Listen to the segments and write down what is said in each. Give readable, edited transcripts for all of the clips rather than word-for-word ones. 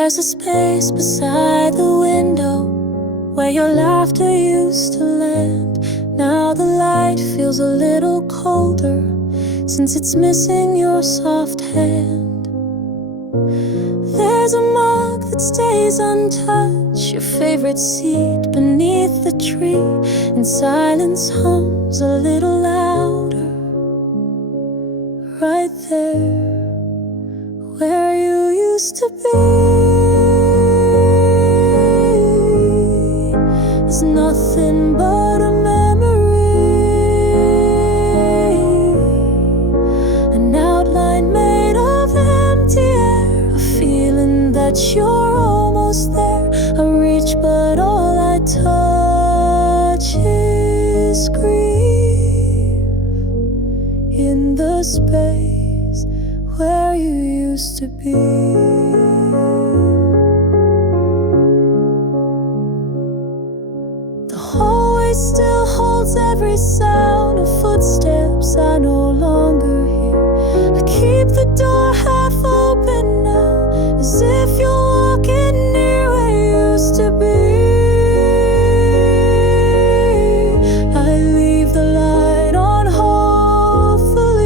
There's a space beside the window where your laughter used to land. Now the light feels a little colder since it's missing your soft hand. There's a mug that stays untouched, your favorite seat beneath the tree, and silence hums a little louder right there where you used to be. It's nothing but a memory, an outline made of empty air, a feeling that you're almost there. I reach but all I touch is grief in the space where you used to be. Still holds every sound of footsteps I no longer hear. I keep the door half open now, as if you're walking near where you used to be. I leave the light on, hopefully,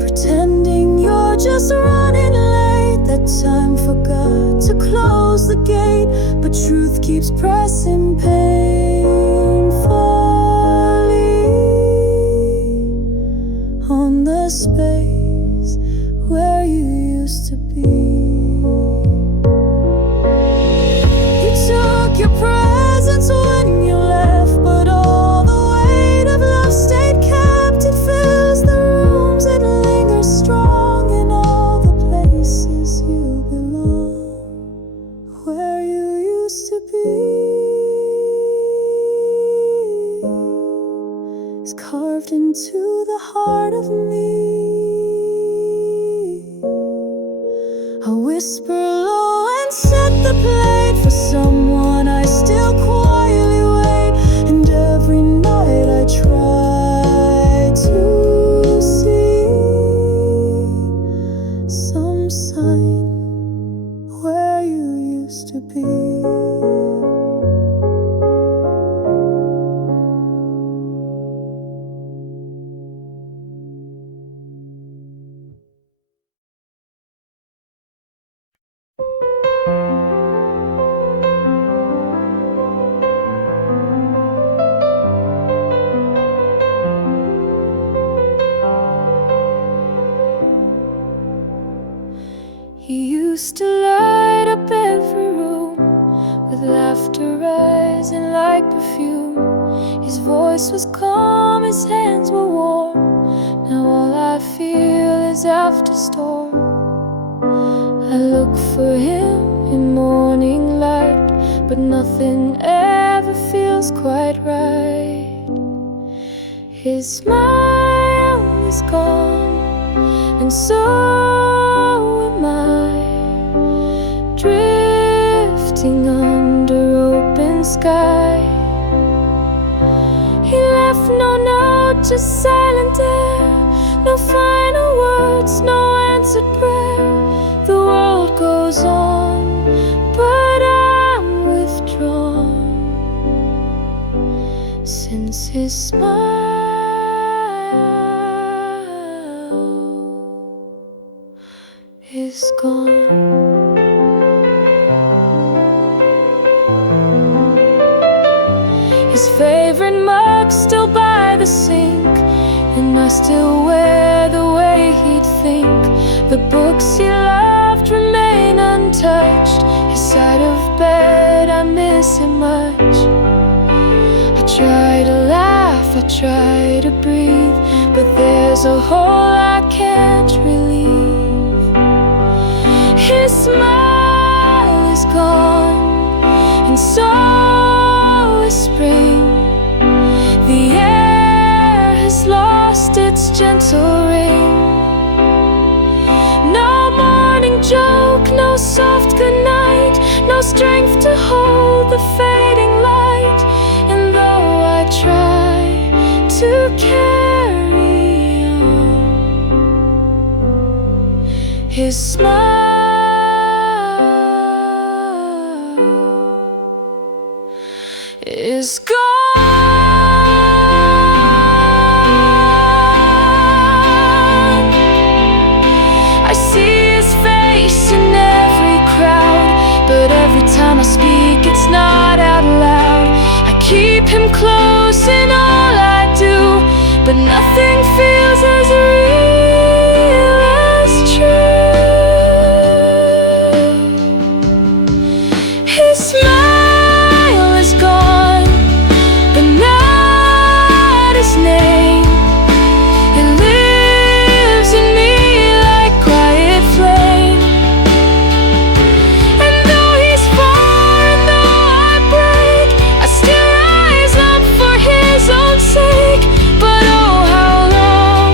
pretending you're just running late, that time forgot to close the gate. But truth keeps pressing painfully on the space where you used to be. You took your presence when you left, but all the weight of love stayed kept. It fills the rooms, it lingers strong in all the places you belong, where you used to be. It's carved into the heart of me. I whisper low and set the plate for someone I still quietly wait. And every night I try to see some sign where you used to be. He used to light up every room with laughter rising like perfume. His voice was calm, his hands were warm. Now all I feel is after storm. I look for him in morning light, but nothing ever feels quite right. His smile is gone, and so am I, drifting under open sky. He left no note, just silent air, no final words, no answered prayer. The world goes on, but I'm withdrawn, since his smile is gone. His favorite mug still by the sink, and I still wear the way he'd think. The books he loved remain untouched. His side of bed, I miss him much. I try to laugh, I try to breathe, but there's a hole I can't relieve. His smile is gone, and so is spring. The air has lost its gentle ring. No morning joke, no soft goodnight, no strength to hold the fading light. And though I try to carry on, His smile is gone. I see his face in every crowd, but every time I speak it's not out loud. I keep him close in all I do, but nothing feels as real as true. His smile is gone, but not his name. It lives in me like quiet flame. And though he's far and though I break, I still rise up for his own sake. But oh, how long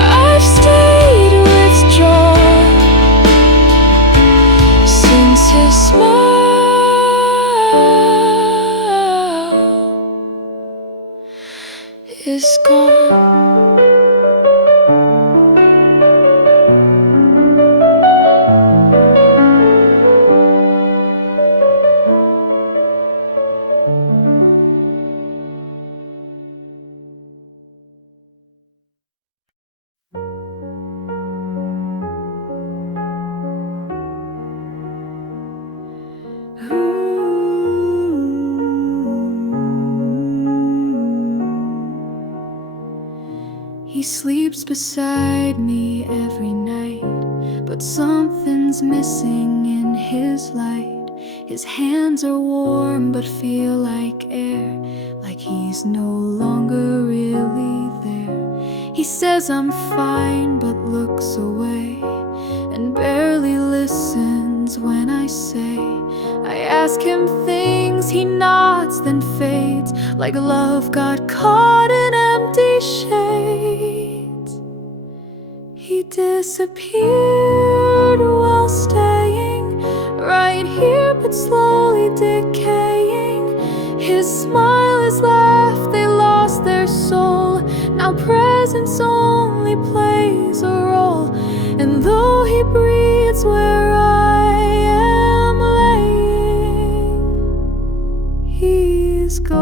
I've stayed withdrawn since his smile is gone. He sleeps beside me every night, but something's missing in his light. His hands are warm but feel like air, like he's no longer really there. He says I'm fine but looks away and barely listens when I say. I ask him things, he nods then fades, like love got caught in empty shades. He disappeared while staying right here but slowly decaying. His smile, his laugh, they lost their soul. Now presence only plays a role, and though he breathes where I am laying, he's gone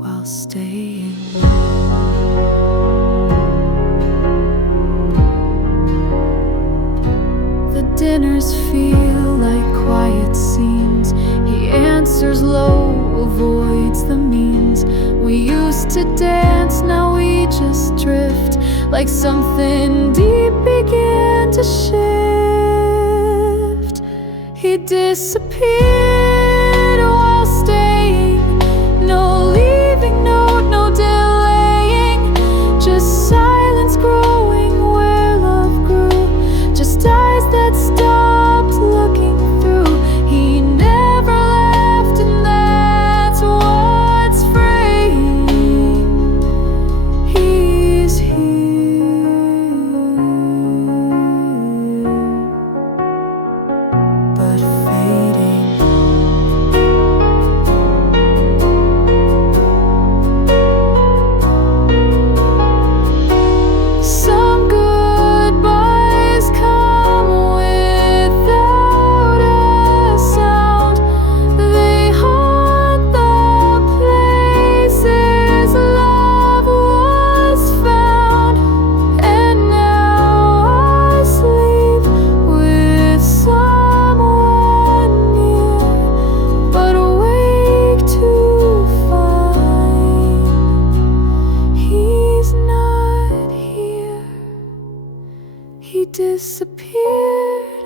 while staying. The dinners feel like quiet scenes. He answers low, avoids the means. We used to dance, now we just drift, like something deep began to shift. He disappeared while staying, no leaving note, no delaying, just silence growing where love grew, just eyes that stopped looking through. He never left, and that's what's freeing. He's here, but fading. Some goodbyes come without a sound. They haunt the places love was found. And now I sleep with someone near, but awake to find he's not here. He disappeared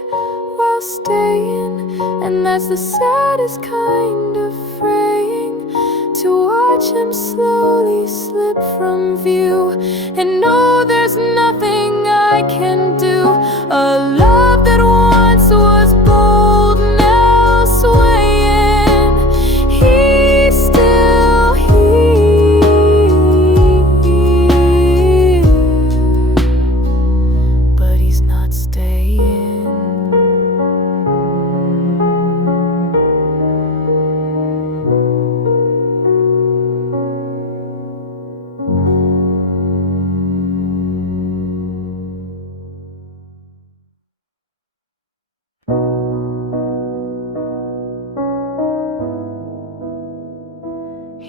while staying, and that's the saddest kind of fraying, to watch him slowly slip from view and know there's nothing I can do. A love that once was bold, now swaying. He's still here, but he's not staying.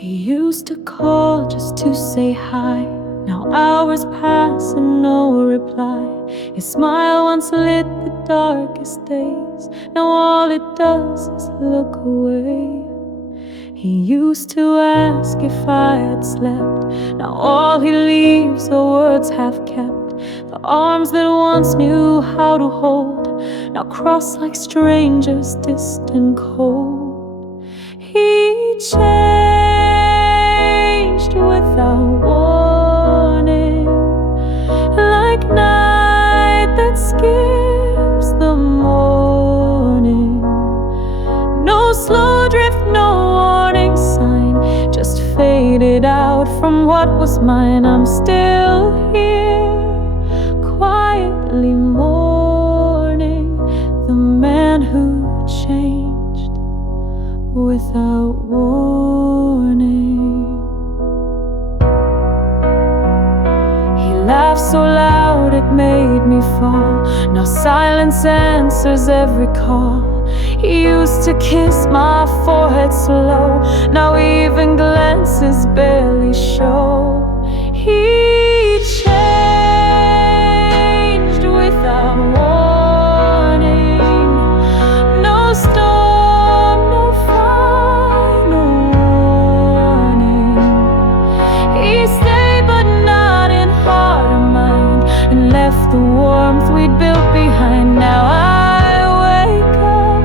He used to call just to say hi. Now hours pass and no reply. His smile once lit the darkest days. Now all it does is look away. He used to ask if I had slept. Now all he leaves are words half kept. The arms that once knew how to hold now cross like strangers, distant cold. He changed without warning, like night that skips the morning. No slow drift, no warning sign, just faded out from what was mine. I'm still here, quietly mourning the man who changed without warning. He laughed so loud it made me fall. Now silence answers every call. He used to kiss my forehead slow. Now even glances barely show. He changed without warning. No storm, no final warning. He stayed but not in heart or mind, and left the warmth we'd built behind. Now I wake up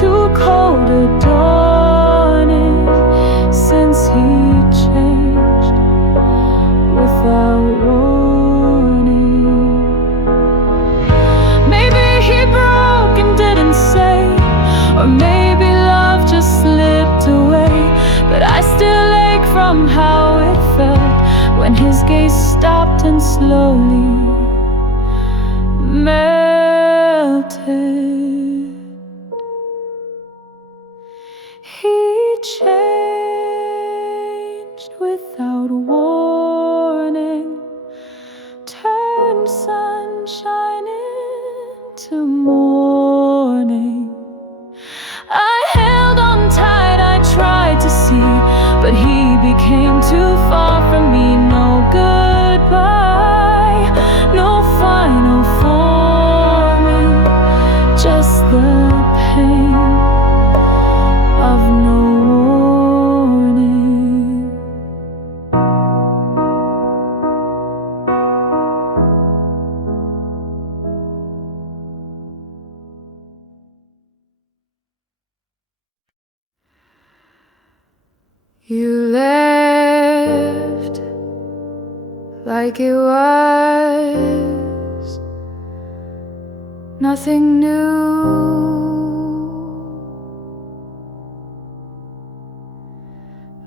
to colder dawning, since he changed without warning. Maybe he broke and didn't say, or maybe love just slipped away. But I still ache from how it felt when his gaze stopped and slowly melted. He changed without warning, turned sunshine into morning. I held on tight, I tried to see, but he became too far from me. No goodbye, no final forming, just the pain of no warning. You left like it was nothing new,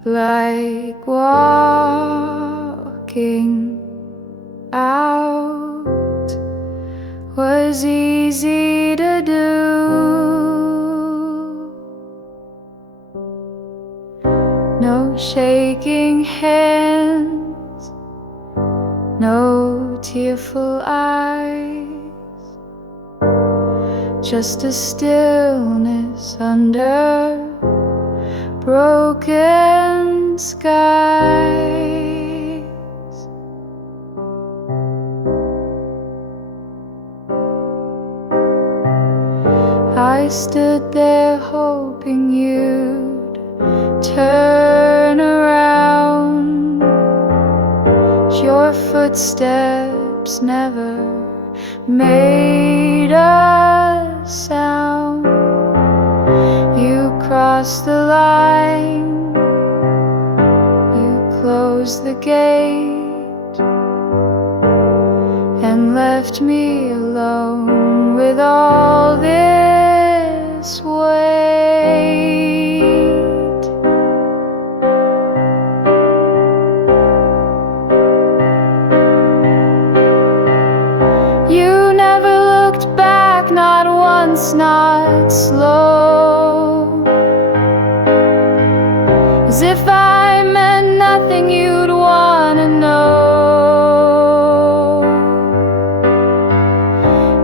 like walking out was easy to do. No shaking hands, no tearful eyes, just a stillness under broken skies. I stood there hoping you'd turn around. Your footsteps never made a sound. You crossed the line, you closed the gate, and left me alone with all this weight. You never looked back, not once, not slow, as if I meant nothing you'd wanna know.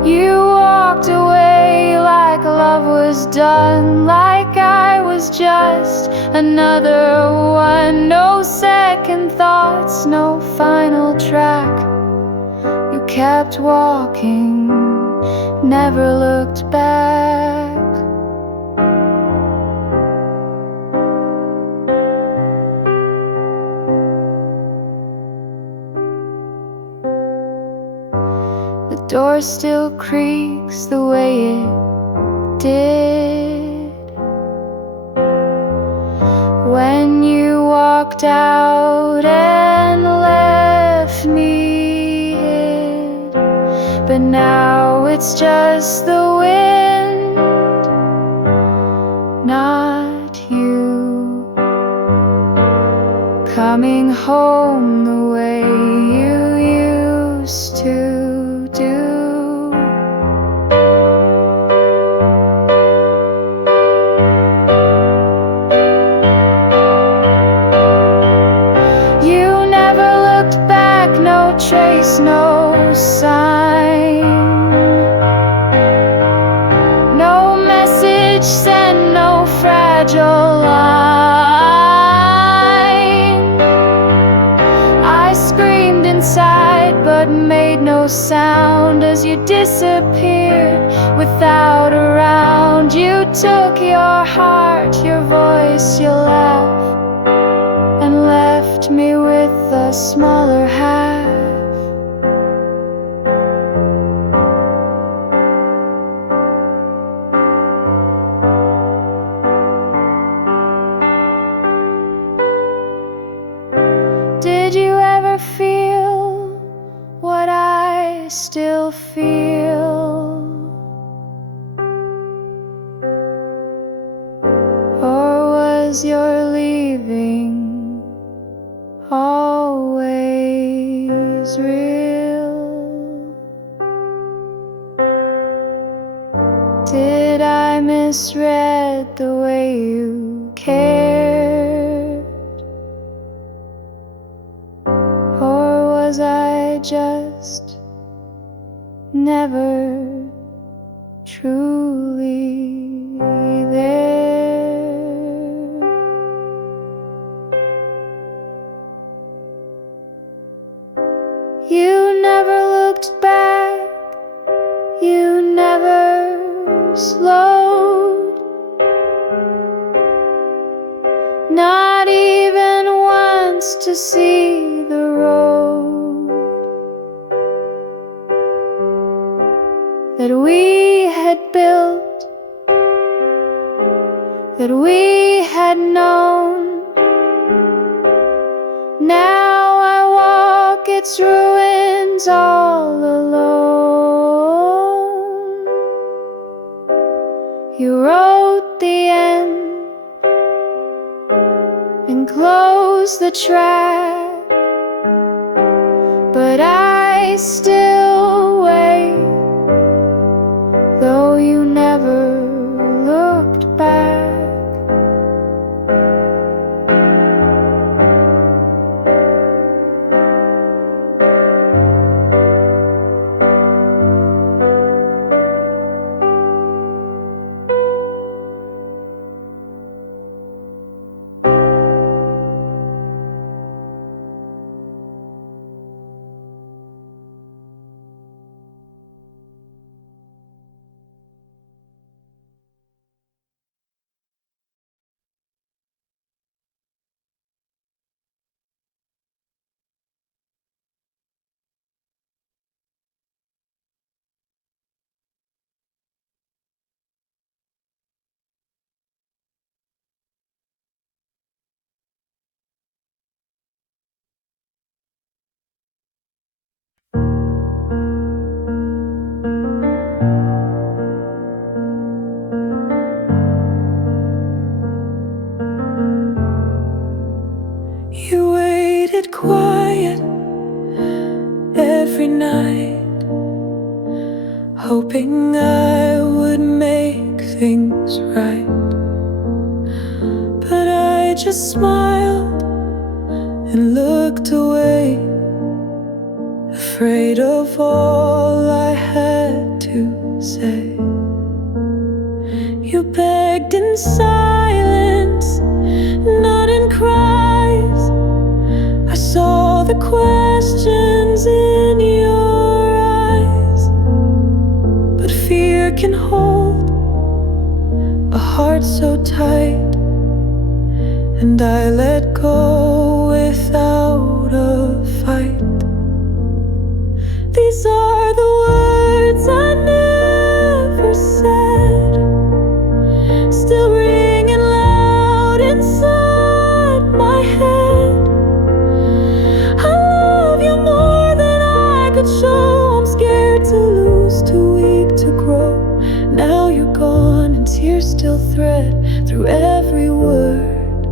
You walked away like love was done, like I was just another one. No second thoughts, no final track. You kept walking, never looked back. The door still creaks the way it did when you walked out and left me hid. But now it's just the wind, not you, coming home the way you used to do. You never looked back, no trace, no sign, no message sent, no fragile line. I screamed inside but made no sound as you disappeared without a round. You took your heart, your voice, your laugh, and left me with a smaller half. Did you ever feel what I still feel? Or was your leaving always real? Did I misread the way you cared? Or was I just never truly there? You never looked back, you never slowed, not even once to see the road that we had built, that we had known. Now I walk its ruins all alone. You wrote the end and closed the track, but I still wait, though you never looked back. You waited quiet every night, hoping I would make things right. But I just smiled and looked away, afraid of all I had to say. You begged and in silence, not in cries. I saw the questions in your eyes, but fear can hold a heart so tight, and I let go without a fight. These are the words I never said, still ringing loud inside my head. I love you more than I could show. I'm scared to lose, too weak to grow. Now you're gone and tears still thread through every word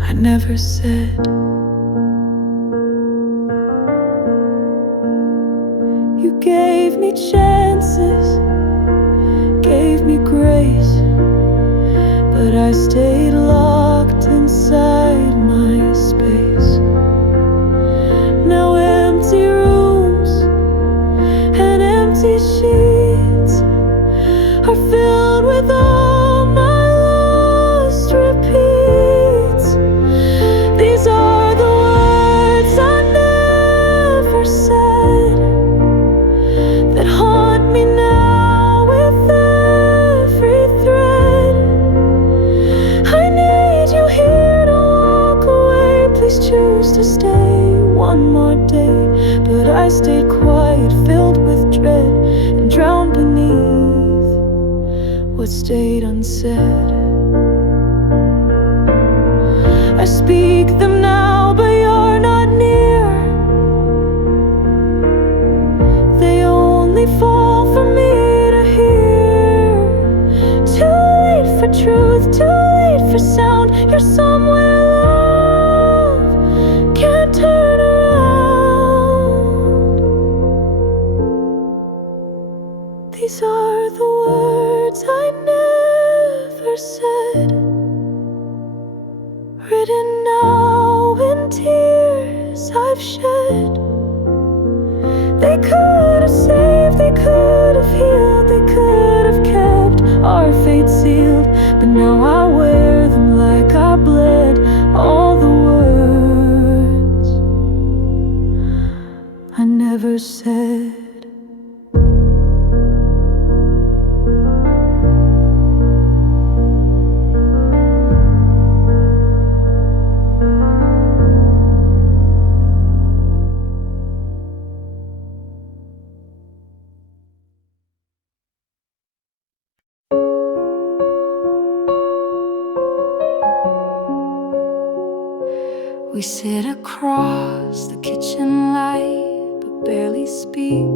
I never said. You gave me chances, gave me grace, but I stayed locked inside my space. Now empty rooms and empty sheets are filled with all my lost repeats. These are the words I never said that haunt me now with every thread. I need you here to walk away. Please choose to stay one more day. But I stayed quiet, filled with dread, and drowned beneath what stayed unsaid. I speak them now, but you're not near. They only fall for me to hear. Too late for truth, too late for sound. You're somewhere love can't turn around. These are the words I never said, written now in tears I've shed. They could have saved, they could have healed, they could have kept our fate sealed. But now I wear them like I bled all the words I never said. We sit across the kitchen light, but barely speak,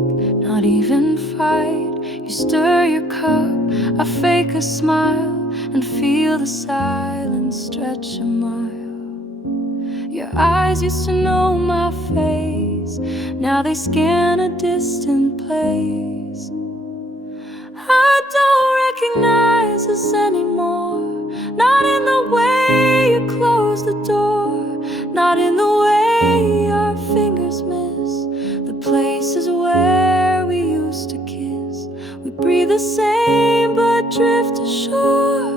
not even fight. You stir your cup, I fake a smile, and feel the silence stretch a mile. Your eyes used to know my face, now they scan a distant place. I don't recognize us anymore, not in the way you close the door, not in the way our fingers miss the places where we used to kiss. We breathe the same but drift ashore.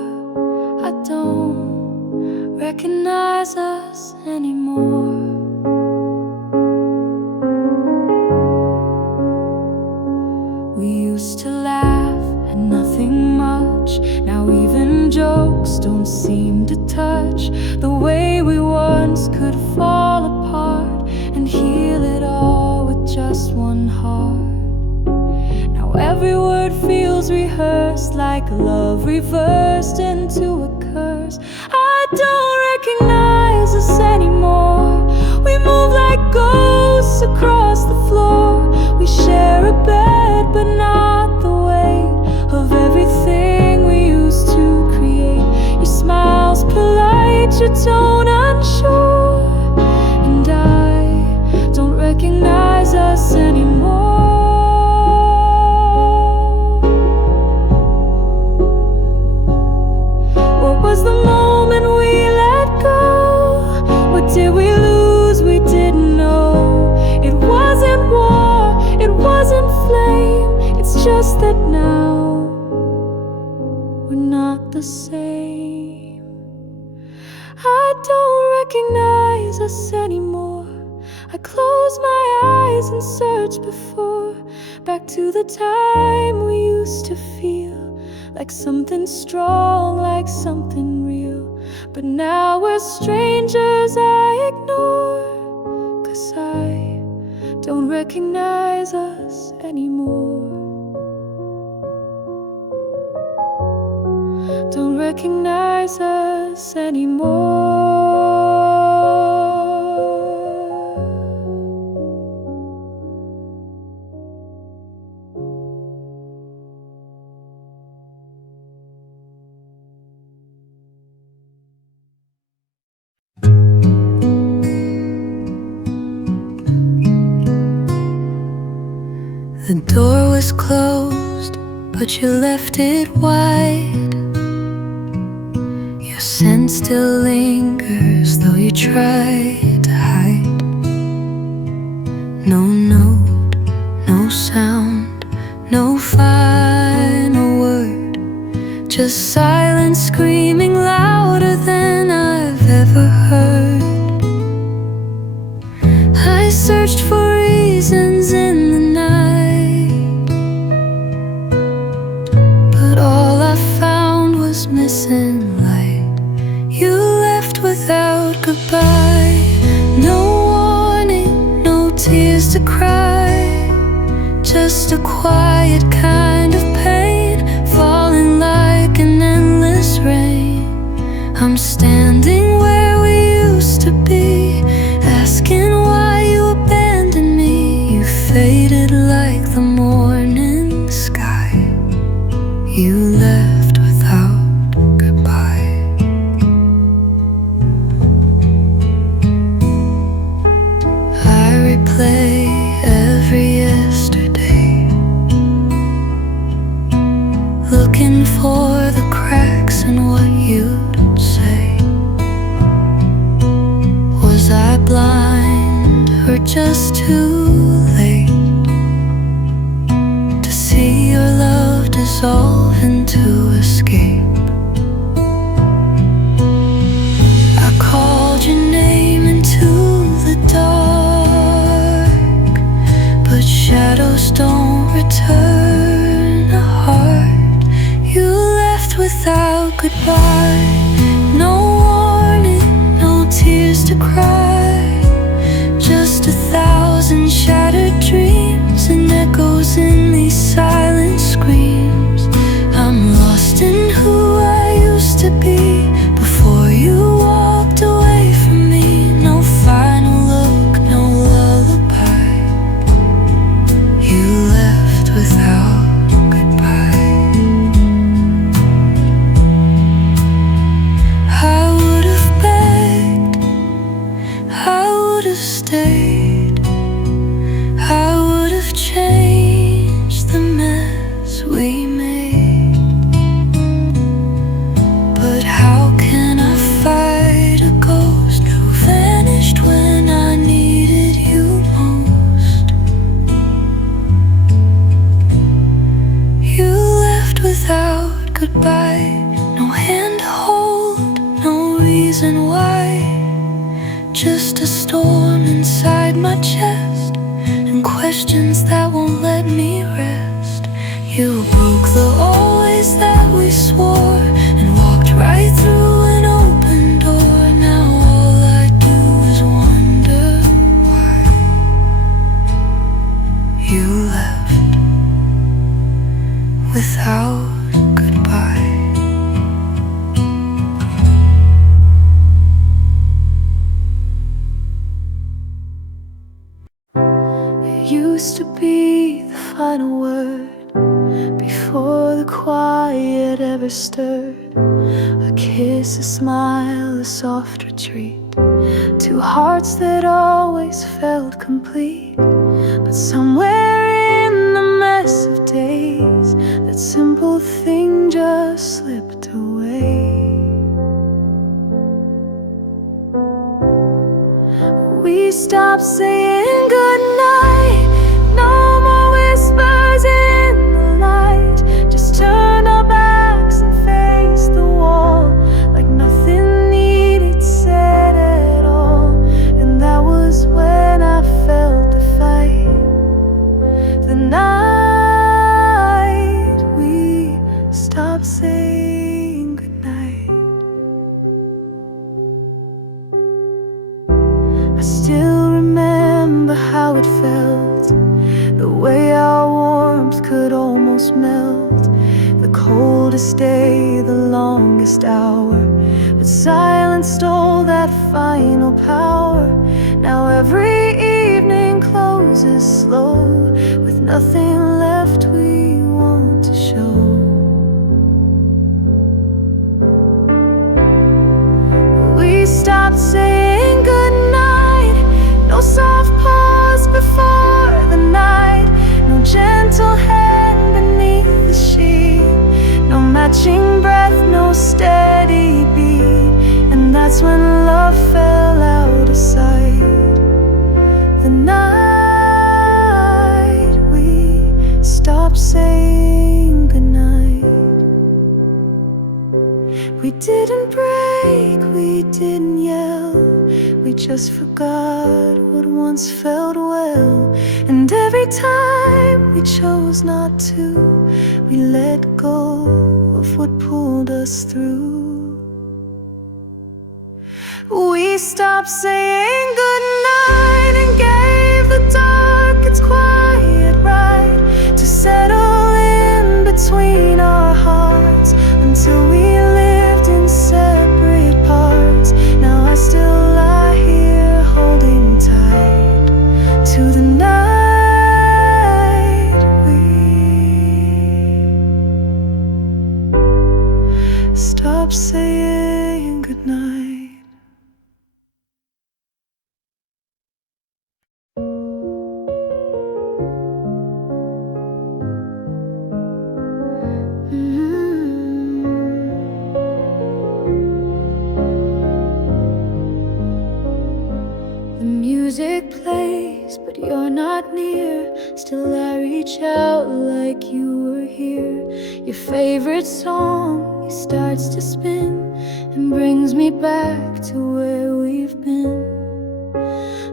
I don't recognize us anymore. We used to laugh at nothing much, now even jokes don't seem to touch the way we once could fall apart and heal it all with just one heart. Now every word feels rehearsed, like love reversed into a curse. I don't recognize us anymore. We move like ghosts across the floor. We share a bed, but not the weight of everything we used to create. Your smile's polite, your tone unsure, and I don't recognize us anymore. What was the moment we let go? What did we lose we didn't know? It wasn't war, it wasn't flame. It's just that now we're not the same. dream. I don't recognize us anymore. I close my eyes and search before, back to the time we used to feel like something strong, like something real. But now we're strangers I ignore, 'cause I don't recognize us anymore. Don't recognize us anymore. The door was closed, but you left it wide. Your scent still lingers, though you try to hide. No note, no sound, no final word, just silence screaming louder than I've ever heard. I searched for reasons in the night, but all I found was missing light. You left without goodbye. No warning, no tears to cry, just a quiet kind of pain falling like an endless rain. I'm standing where we used to be, asking why you abandoned me. You faded like the morning sky. You left without goodbye. I replay every yesterday, looking for the cracks in what you'd say. Was I blind or just too late to see your love dissolve into escape? I called your name into the dark, but shadows don't return a heart. You left without goodbye. No warning, no tears to cry, just 1,000 shattered dreams and echoes in these silent screams. I'm lost in who I used to be before you walked away from me. No final look, no lullaby. You left without goodbye. I would have begged, I would have stayed, I would have changed the mess we made. But how can I fight a ghost who vanished when I needed you most? You left without goodbye. No hand to hold, no reason why, just a storm inside my chest and questions that won't let me rest. You broke the always that we swore and walked right through an open door. Now all I do is wonder why you left without goodbye. Used to be the final word before the quiet ever stirred. A kiss, a smile, a soft retreat, two hearts that always felt complete. But somewhere in the mess of days, that simple thing just slipped away. We stopped saying goodnight. No more whispers in the light. Just turn our backs and face the wall. remember how it felt, the way our warmth could almost melt. The coldest day, the longest hour, but silence stole that final power. Now every evening closes slow, with nothing left we want to show. We stopped saying goodnight, no soft pause before the night, no gentle hand beneath the sheet, no matching breath, no steady beat. And that's when love fell out of sight. The night we stopped saying goodnight. We didn't break, we didn't yell, we just forgot what once felt well. And every time we chose not to, we let go of what pulled us through. We stopped saying goodnight and gave the dark its quiet right to settle in between our hearts, until we lived in separate parts. Now I still lie here holding tight to the night we stopped saying goodnight. The music plays, but you're not near. Still I reach out like you were here. Your favorite song starts to spin and brings me back to where we've been.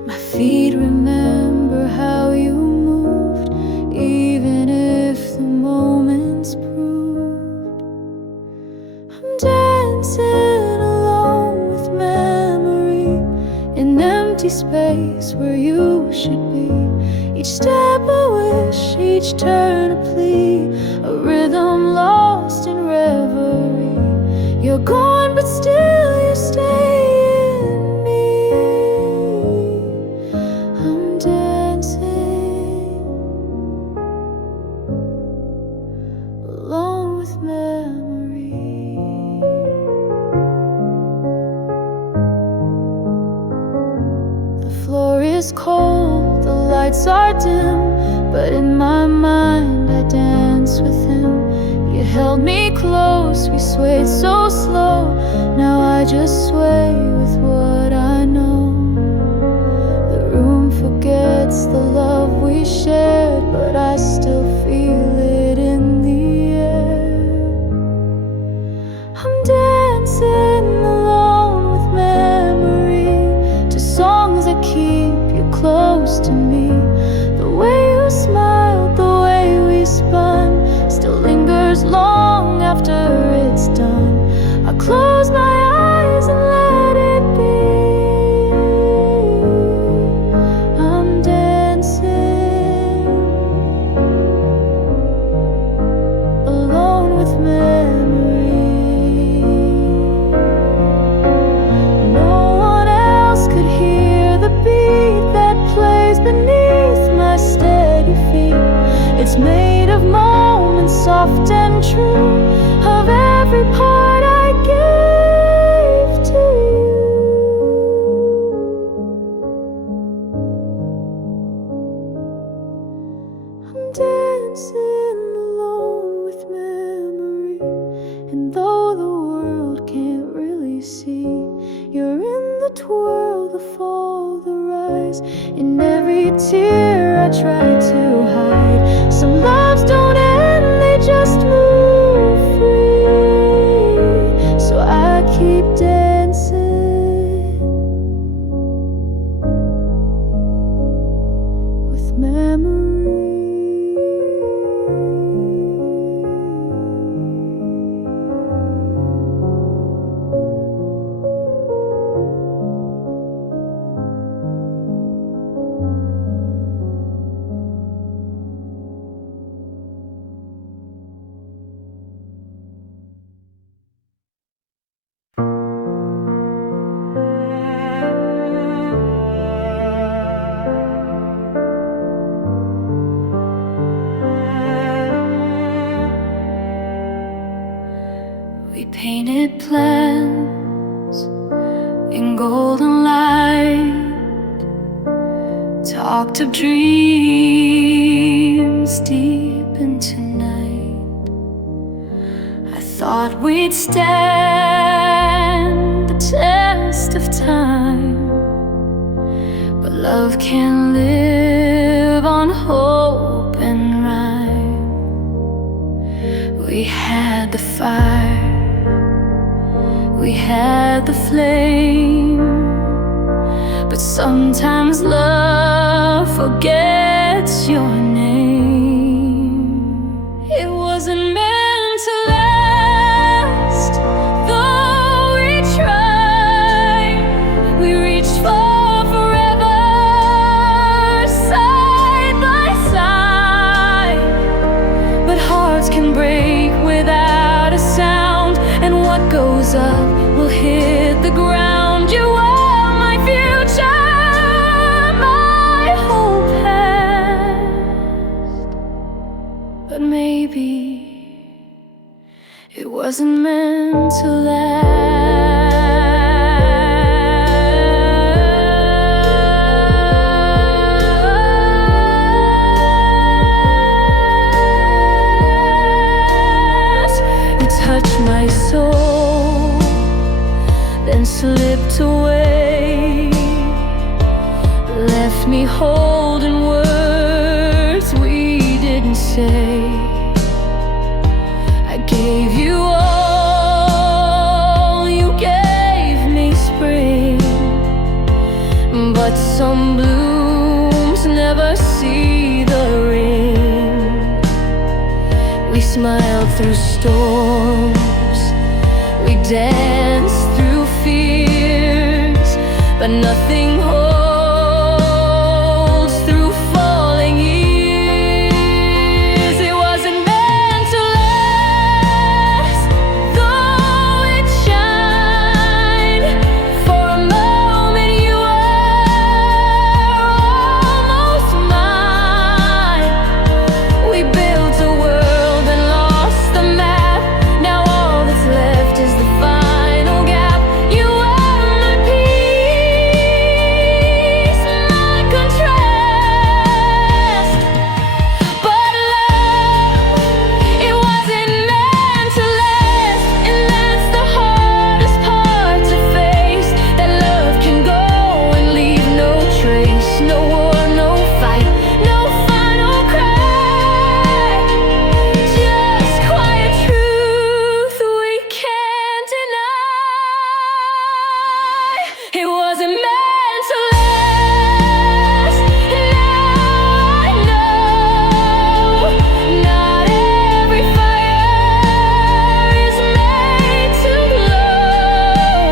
My feet remember how you moved, even if the moment's proved. I'm dancing alone with memory in empty space where you should be. Each step a wish, each turn a plea, a rhythm lost in reverie. You're gone, but still you stay in me. I'm dancing alone with memory. The floor is cold, the lights are dim, but in my mind I dance with him. You held me close, we swayed so slow. Now I just sway with what I know. The room forgets the love we shared, but I still feel it in the air. I'm dancing alone with memory to songs that keep you close to me. The way you smiled, the way we spun, still lingers long after it's done. I close my eyes and let it be. I'm dancing alone with memory. No one else could hear the beat that plays beneath my steady feet. It's made of moments soft and true, of every part I gave to you. I'm dancing alone with memory, and though the world can't really see, you're in the twirl, the fall, the rise, in every tear I try to hide. Some loves don't end, they just move free. So I keep dancing with memory. in golden light, talked of dreams deep into night. I thought we'd stand the test of time, but love can live on hope and rhyme. We had the fire, we had the flame, but sometimes love forgets your name. It wasn't meant to last, though we tried. We reached for forever, side by side. But hearts can break without a sound, and what goes up will hit the ground. You are my future, my hope past. But maybe it wasn't meant to last. You touched my soul, then slipped away, left me holding words we didn't say. I gave you all, you gave me spring, but some blooms never see the rain. We smiled through storms, we danced through fears, but nothing holds through falling years. It wasn't meant to last, though it shined. For a moment you were almost mine. We built a world and lost the map. Now all that's left is the final gap. You are my peace, my contrast. But love, it wasn't meant to last, and that's the hardest part to face. That love can go and leave no trace. No war, no fight, no final cry. Just quiet truth we can't deny. It wasn't meant to last, and now I know not every fire is made to glow.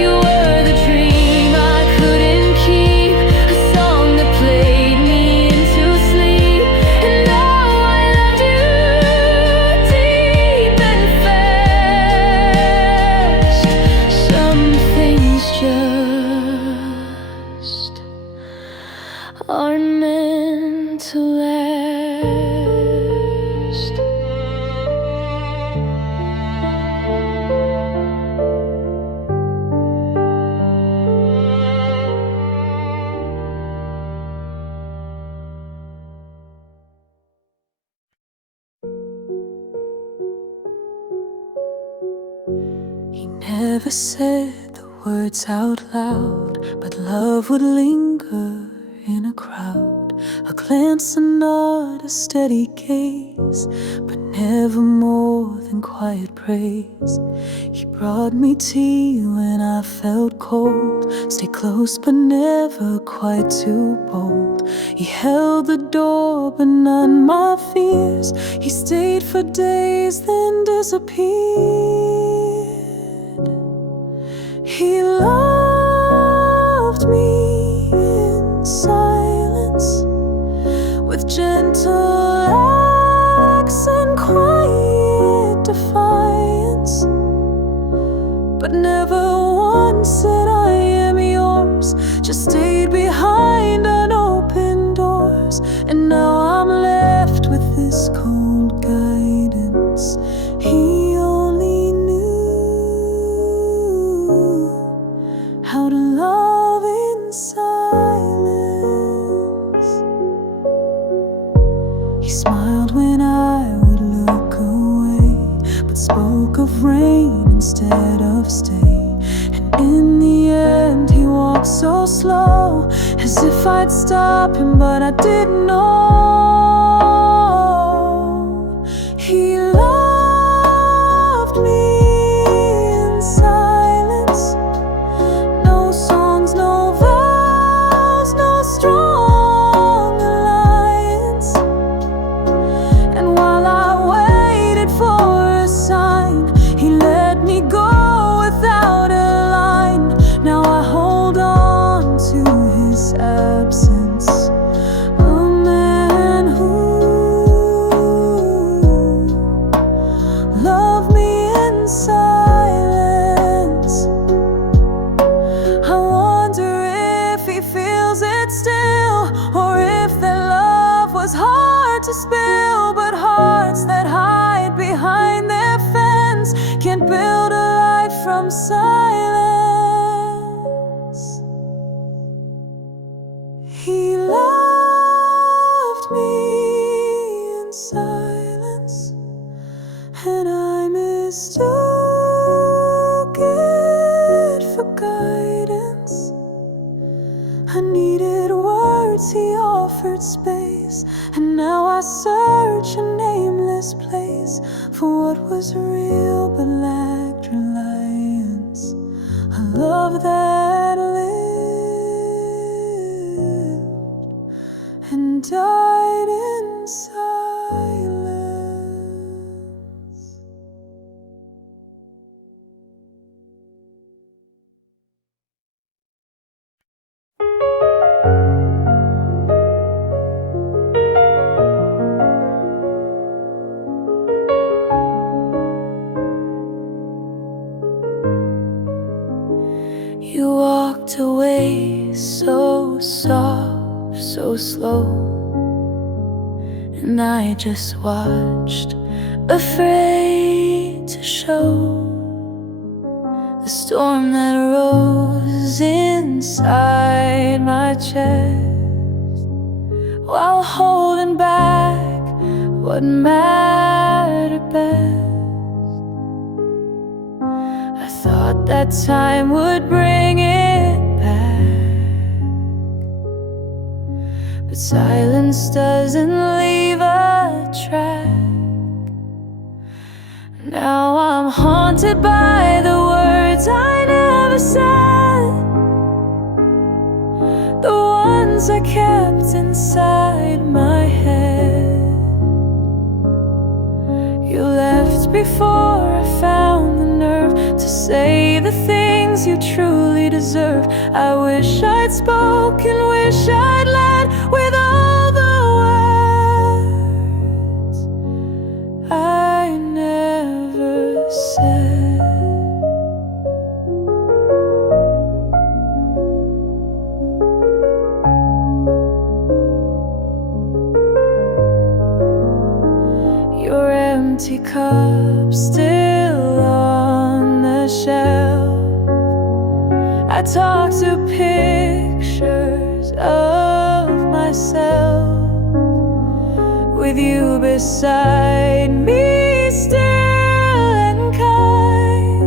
You were the dream I couldn't keep, a song that played me into sleep. And now I loved you deep and fast. Some things just aren't meant to last. He never said the words out loud, but love would linger in a crowd. A glance, a nod, a steady gaze, but never more than quiet praise. He brought me tea when I felt cold, stayed close but never quite too bold. He held the door but not my fears. He stayed for days then disappeared. He loved me in silence, with gentle acts and quiet defiance, but never once said I am yours. Just stayed behind unopened doors, and now I'm left with this cold guidance. He only knew first day. And in the end he walked so slow, as if I'd stop him, but I didn't know. He loved me in silence. No songs, no vows, no strong alliance. And while I waited for a sign, he let me go without a line. Now I hold on to his absence, a man who loved me in silence. I wonder if he feels it still, or if their love was hard to spill. But hearts that hide behind their fence can't build a life from silence. He loved me in silence, and I mistook it for guidance. I needed words, he offered space, and now I search a nameless place for what was real but lacked reliance. A love that lived and died in silence. You walked away so soft, so slow, and I just watched, afraid to show the storm that rose inside my chest, while holding back what mattered best. I thought that time would bring it back, but silence doesn't leave a track. Now I'm haunted by the words I never said, the ones I kept inside my head. You left before I found the nerve to say the things you truly deserve. I wish I'd spoken, wish I'd led with all the words I never said. Your empty cup still on the shelf. I talk to pictures of myself, with you beside me, still and kind,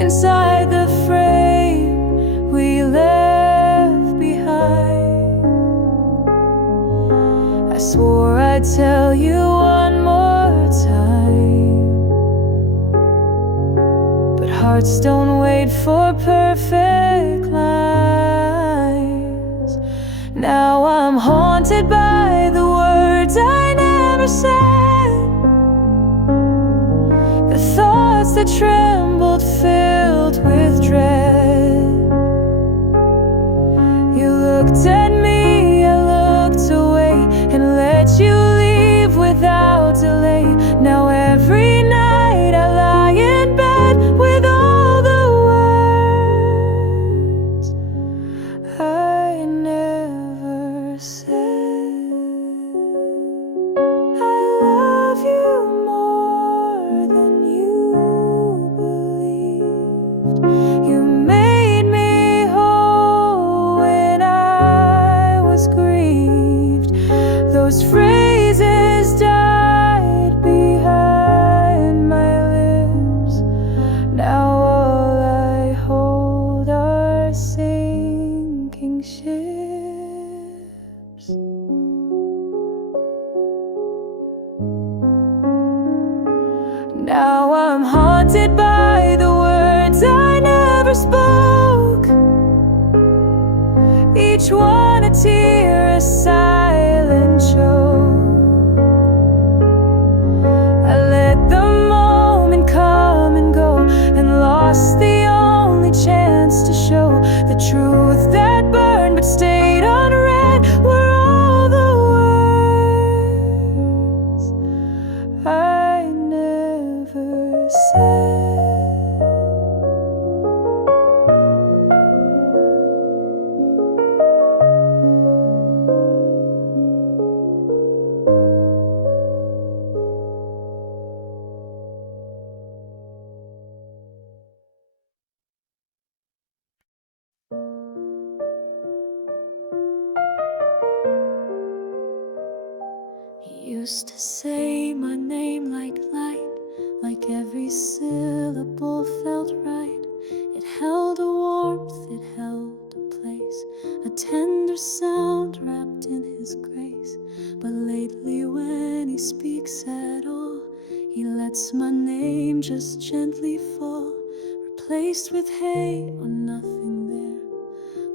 inside the frame we left behind. I swore I'd tell you one more time, but hearts don't wait for perfect lines. Now I'm haunted by the words I never said, the thoughts that trembled filled with dread. You looked at me, I looked away, and let you leave without delay. Now every night I lie in bed with all the words I never said. I love you more than you believe. never spoke, each one a tear, a silent choke. I let the moment come and go, and lost the only chance to show the truth that burned but stayed unread. Were all the words I never said. He used to say my name like light, like every syllable felt right. It held a warmth, it held a place, a tender sound wrapped in his grace. But lately when he speaks at all, he lets my name just gently fall, replaced with hey or nothing there,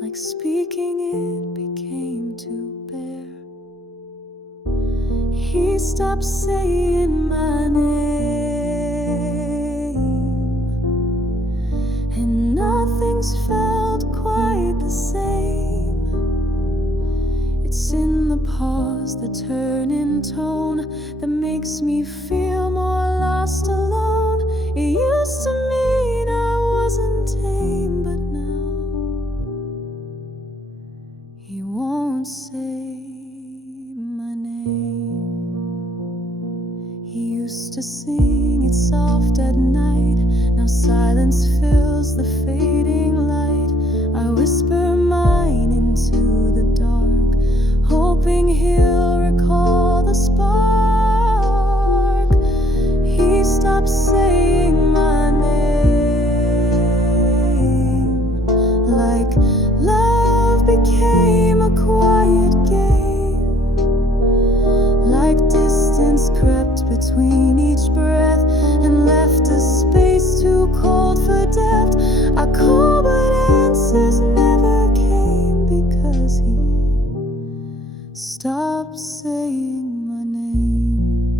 like speaking it became to bear. He stopped saying my name, and nothing's felt quite the same. It's in the pause, the turn in tone, that makes me feel more lost alone. It used to mean I wasn't tame, but now he won't say my name. He used to sing it soft at night, now silence fills the fading light. I whisper mine into the dark, hoping he'll recall the spark. He stopped saying my name, like love became a quiet game, like distance crept between each breath and left a space too cold for depth. I called but answers never came, because he stopped saying my name.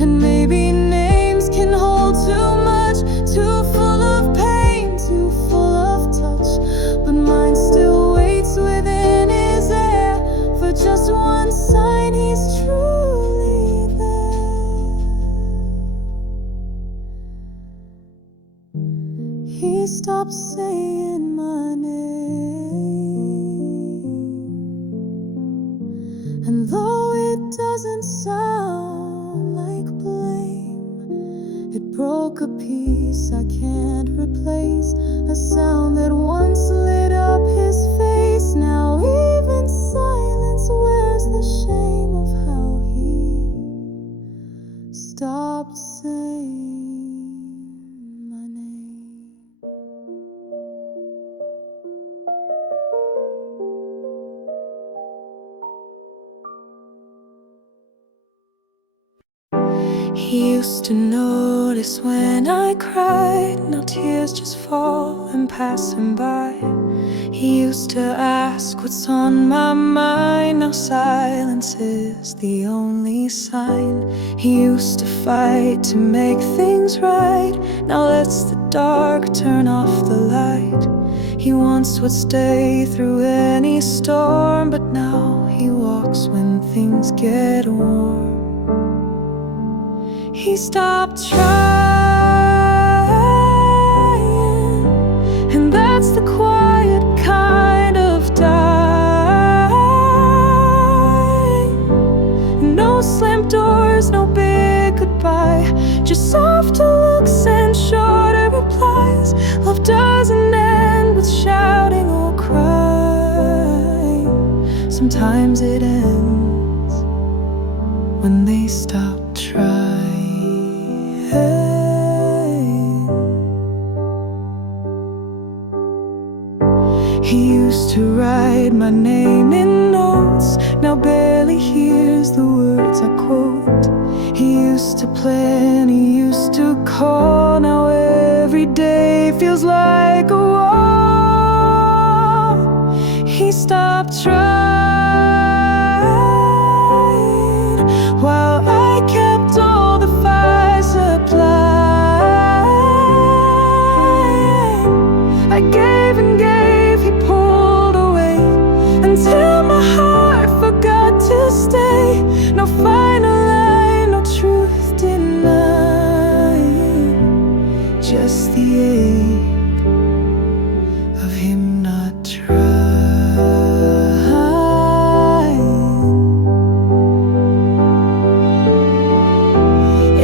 And maybe names can hold too much, too full of pain, too full of touch, but mine still waits within his air for just one sign he's truly there. He stopped saying my name, and though it doesn't sound like blame, it broke a piece I can't replace, a sound that once lit up his face. Now even silence wears the shame of how he stopped saying my name. He used to notice when I cried, now tears just fall and pass him by. He used to ask what's on my mind, now silence is the only sign. He used to fight to make things right, now lets the dark turn off the light. He once would stay through any storm, but now he walks when things get warm. He stopped trying, and that's the quiet kind of dying. No slammed doors, no big goodbye, just softer looks and shorter replies. Love doesn't end with shouting or crying. Sometimes it ends when they stop trying. He used to write my name in notes, now barely hears the words I quote. He used to plan, he used to call, now every day day feels like a wall. He stopped trying while I kept all the fires supplying. I gave and gave, he pulled away until my heart forgot to stay. No final line, no truth denying, just the ache of him not trying.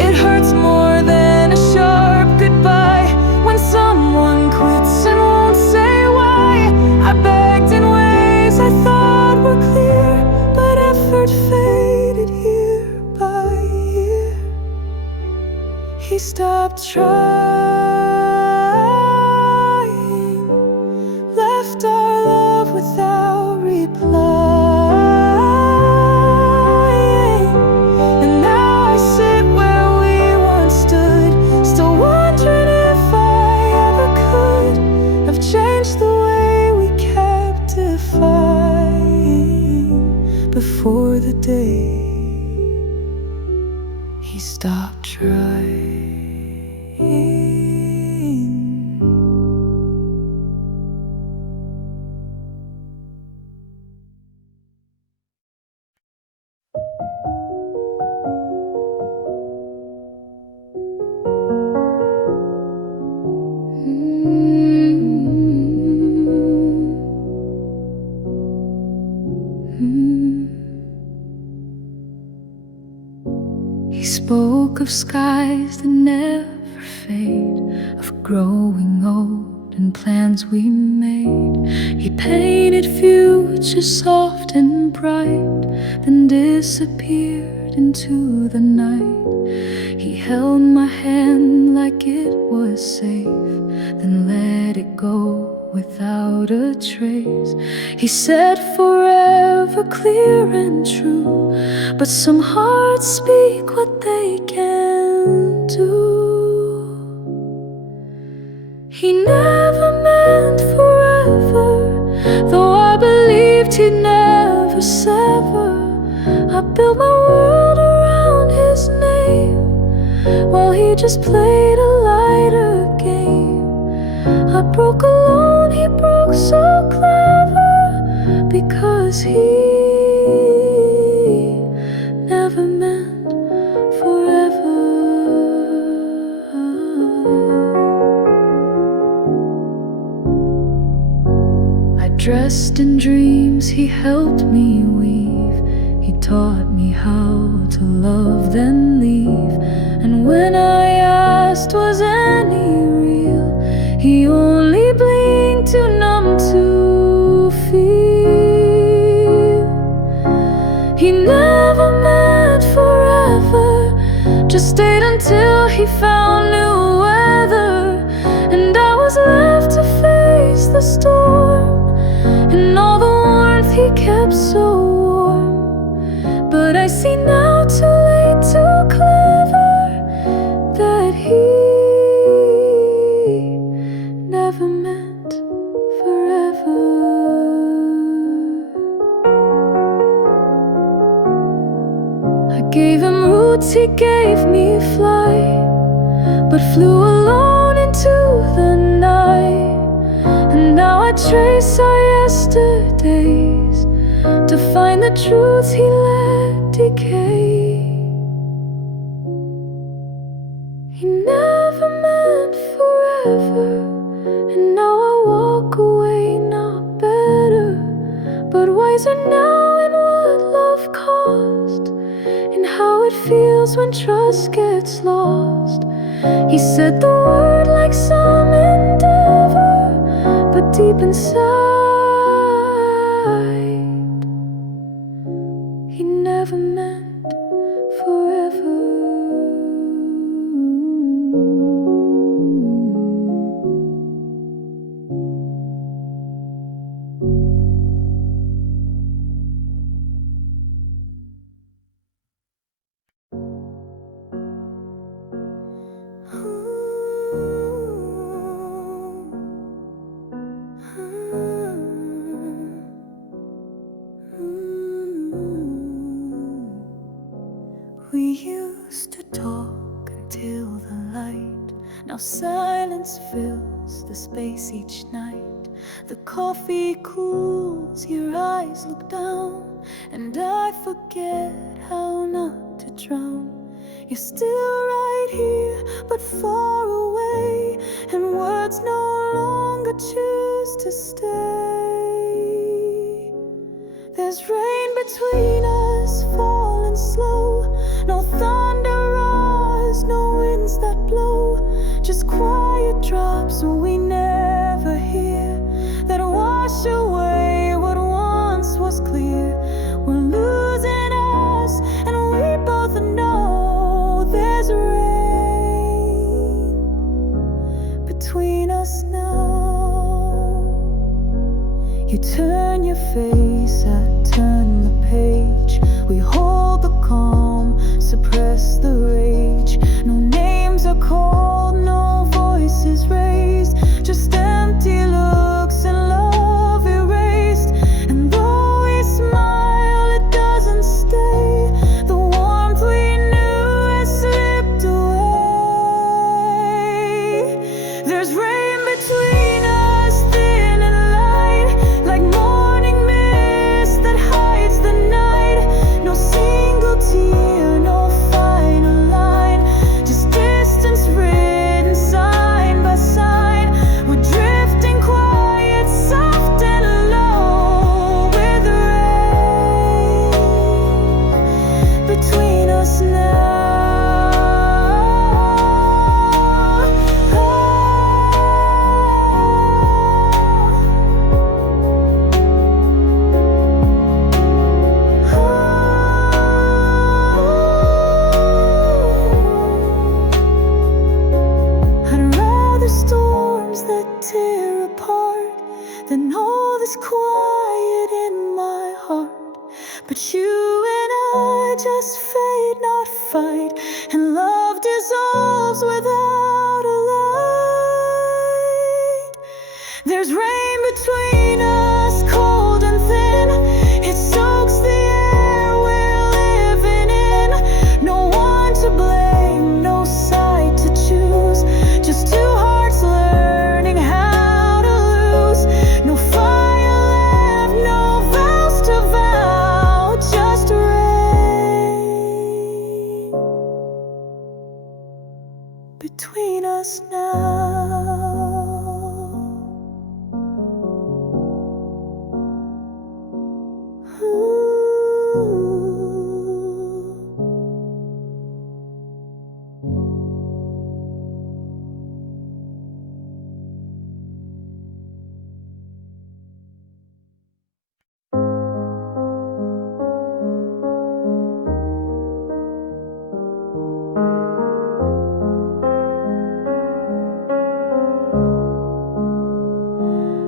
It hurts more than a sharp goodbye when someone quits and won't say why. I begged in ways I thought were clear, but effort faded year by year. He stopped trying, left our love without replying. And now I sit where we once stood, still wondering if I ever could have changed the way we kept defying before the day he stopped trying. He spoke of skies that never fade, of growing old and plans we made. He painted futures soft and bright, then disappeared into the night. He held my hand like it was safe, then let it go without a trace. He said forever, clear and true, but some hearts speak what they can do. He never meant forever, though I believed he'd never sever. I built my world around his name, while he just played a lighter game. I broke alone, he broke so clever, because he never meant forever. I dressed in dreams, he helped me weave. He taught me how to love then leave. And when I asked was any real, he only blinked, too numb to feel. He never meant forever, just stayed until he found new weather. And I was left to face the storm, and all the warmth he kept so warm. But I see now, too late, too clever, that he never meant forever. I gave him roots, he gave me flight, but flew alone into the night. And now I trace our yesterdays to find the truths he let decay. He never meant forever, and now I walk away not better, but wiser now in what love cost, and how it feels when trust gets lost. He said the word like some endeavor, but deep inside, he never meant forever. silence fills the space each night. The coffee cools, your eyes look down, and I forget how not to drown. You're still right here, but far away, and words no longer choose to stay. There's rain between us, falling slow. No thunder roars, no winds that blow. Just quiet drops we never hear, that wash away what once was clear. We're losing us, and we both know there's rain between us now. You turn your face, I turn the page. We hold the calm, suppress the rage. No names are called, no voices raised, just empty looks and love erased. And though we smile, it doesn't stay. The warmth we knew has slipped away. There's rain between us, thin and light, like morning mist that hides the night. No single tear, no final line, just distance written sign by sign. We're drifting quiet, soft and low, with rain between us now. I'd rather storms that tear apart than all this quiet in my heart. But you and I just fade, not fight, and love dissolves without a light. There's rain between us, cold and thin. It soaks the air we're living in. No one to blame, no side to choose, just two hearts learning how to lose. No fire left, no vows to vow, just rain between us now.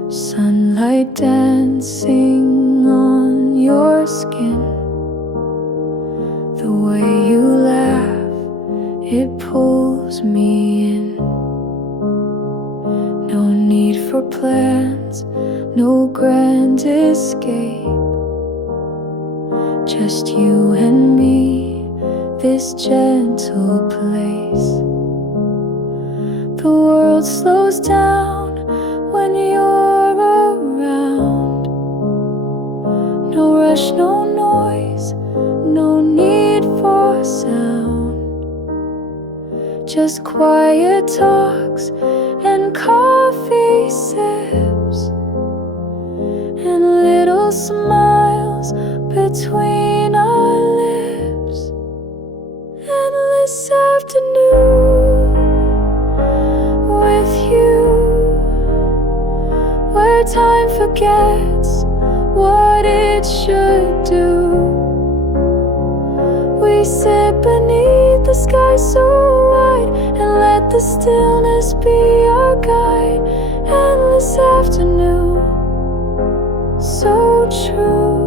Sunlight dancing on your skin. The way you laugh, it pulls me in. No need for plans, no grand escape. Just you and me, this gentle place. The world slows down when you're around. No rush, no noise, no need for sound. Just quiet talks and coffee sips, and little smiles between our lips. Endless afternoon with you, where time forgets what it should do. We sit beneath the sky so wide, and let the stillness be our guide. Endless afternoon, so true.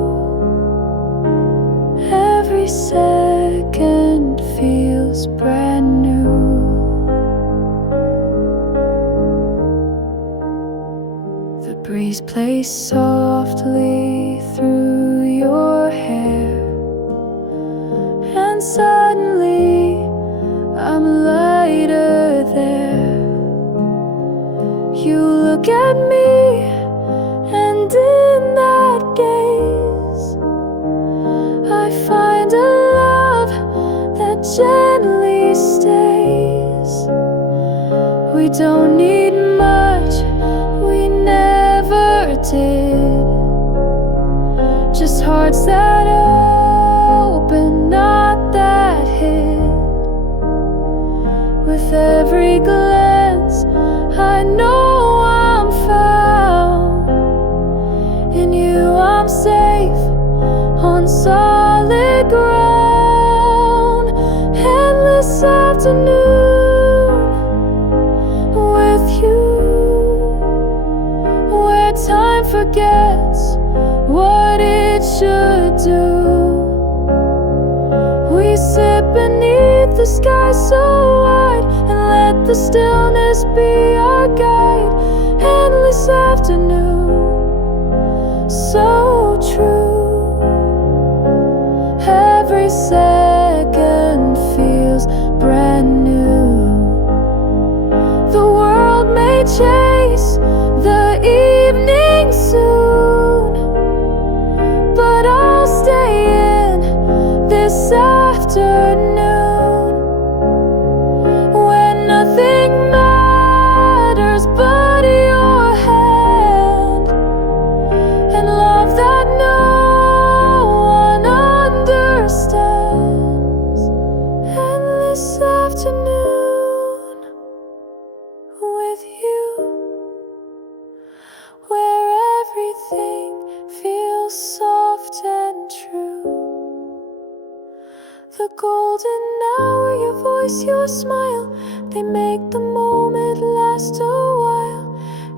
Every second feels brand new. The breeze plays softly through your hair, and suddenly I'm lighter there. look at me, and in that gaze I find a love that gently stays. We don't need much, we never did. Just hearts that open, not that hid. With every glance I know I'm found. In you I'm safe, on solid ground. Endless afternoon with you, where time forgets what it should do. We sit beneath the sky so wide, and let the stillness be our guide. Endless afternoon, so true. Every second feels brand new. The world may chase the evening soon, but I'll stay in this afternoon, when nothing matters but your hand, and love that no one understands. Endless afternoon with you, where everything feels soft and true. The golden hour, your voice, your smile, they make the moment last a while.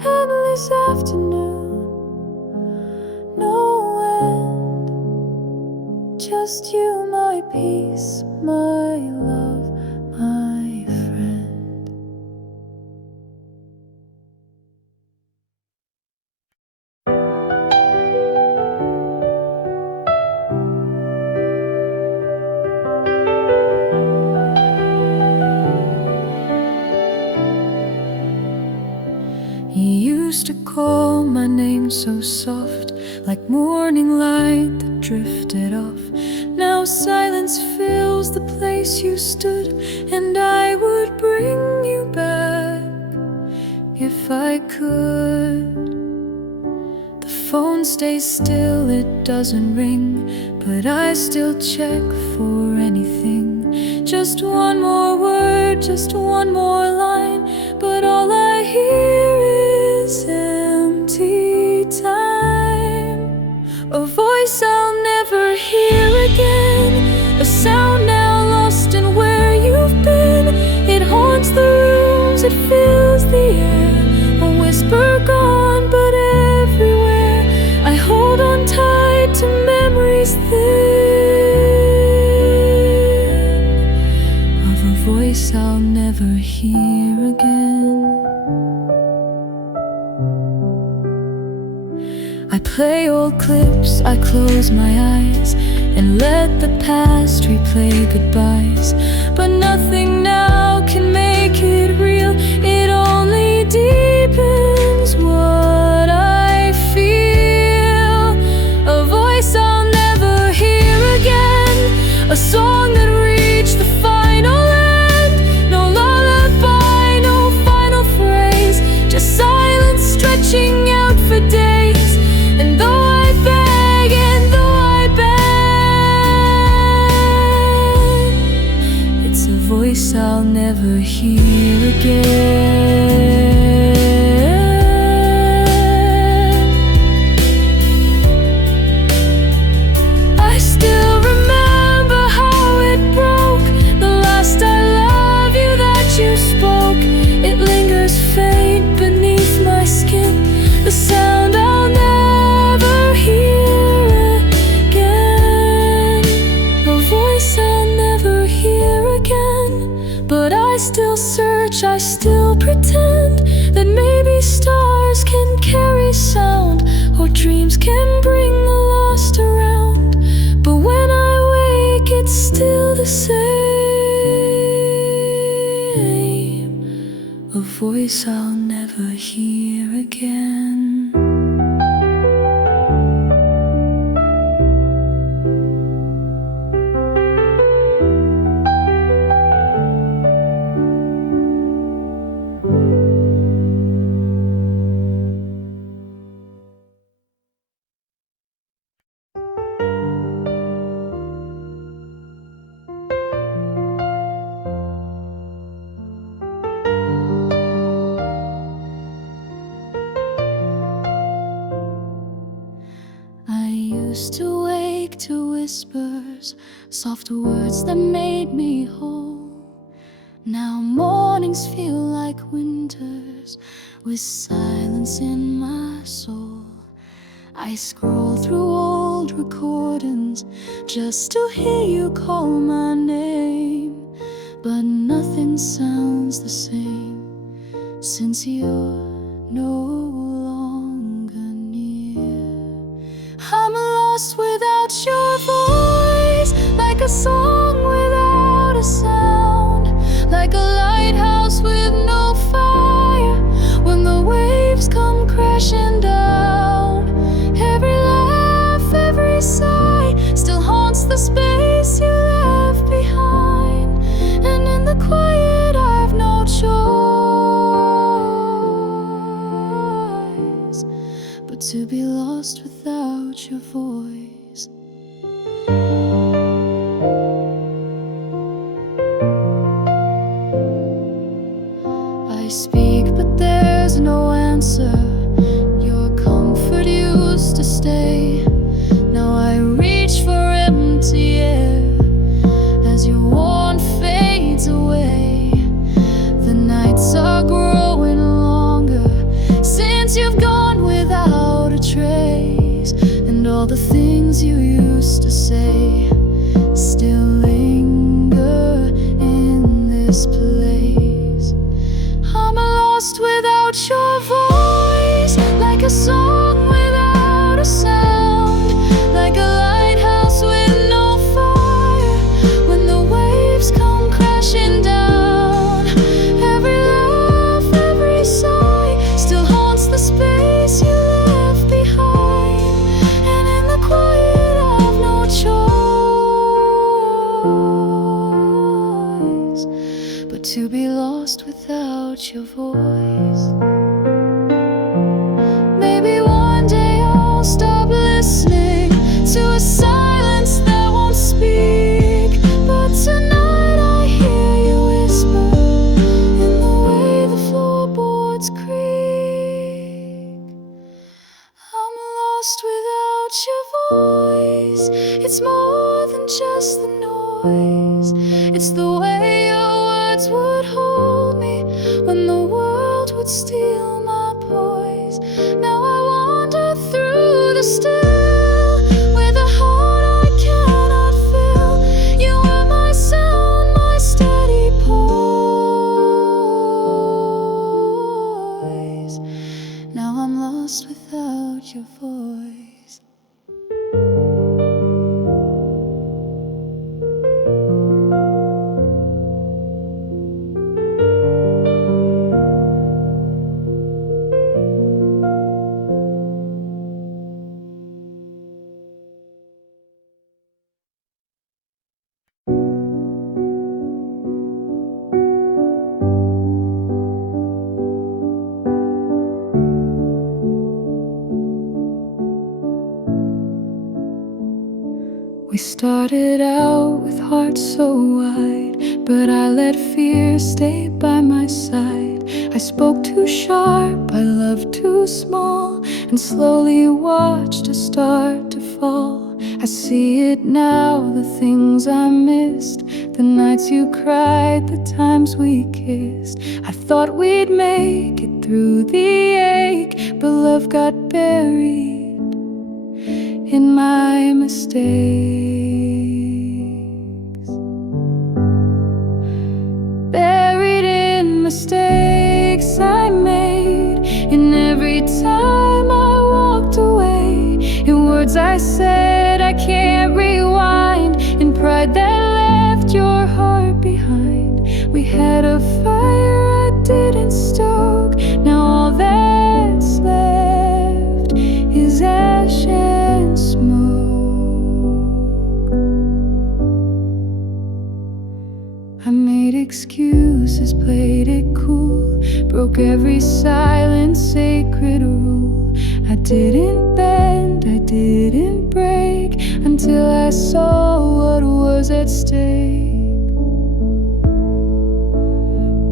Endless afternoon, no end. Just you, my peace, my love, my friend. You used to call my name so soft, like morning light that drifted off. Now silence fills the place you stood, and I would bring you back if I could. The phone stays still, it doesn't ring, but I still check for anything. Just one more word, just one more line, but all I hear is empty time. A voice I'll never hear again, a sound now lost in where you've been. It haunts the rooms, it fills the air, a whisper gone but everywhere. I hold on tight to memories thin, of a voice I'll never hear again. I play old clips, I close my eyes, and let the past replay goodbyes. But nothing now can make it real, it only deepens what I feel. A voice I'll never hear again, a song that reached the final end. No lullaby, no final phrase, just silence stretching out for days. And though I beg, and though I beg, it's a voice I'll never hear again. I still remember how it broke, the last I love you that you spoke. It lingers faint beneath my skin, the sound I'll never hear again. A voice I'll never hear again. But I still search, I still pretend that maybe stars can carry sound, or dreams can bring the lost around. But when I wake, it's still the same, a voice I'll never hear again. again. Used to wake to whispers, soft words that made me whole. Now mornings feel like winters, with silence in my soul. I scroll through old recordings just to hear you call my name, but nothing sounds the same since you're no longer near. I'm lost without your voice, like a song without a sound, like a lighthouse with no fire when the waves come crashing down. Every laugh, every sigh still haunts the space you left behind, and in the quiet I've no choice but to be lost without your voice. I speak, but there's no answer. Your comfort used to stay. Now I reach for empty air as your warmth fades away. The nights are growing longer since you've gone without a trace, and all the things you used to say still linger in this place. I'm lost without your voice, like a song without a sound, like a lighthouse with no fire when the waves come crashing down. Every laugh, every sigh still haunts the space you left behind, and in the quiet I've no choice but to be lost without your voice. Maybe one day I'll stop listening to a silence that won't speak, but tonight I hear you whisper in the way the floorboards creak. I'm lost without your voice. It's more than just the noise. It's the way your words would hold me when the world would steal my poise. Now I wander through the still with a heart I cannot fill. You were my sound, my steady poise. Now I'm lost without your voice. We started out with hearts so wide, but I let fear stay by my side. I spoke too sharp, I loved too small, and slowly watched us start to fall. I see it now, the things I missed, the nights you cried, the times we kissed. I thought we'd make it through the ache, but love got buried in my mistakes. Buried in mistakes I made, in every time I walked away, in words I said I can't rewind, in pride that left your heart behind. We had a fire I didn't stoke, now all that's I didn't bend, I didn't break, until I saw what was at stake.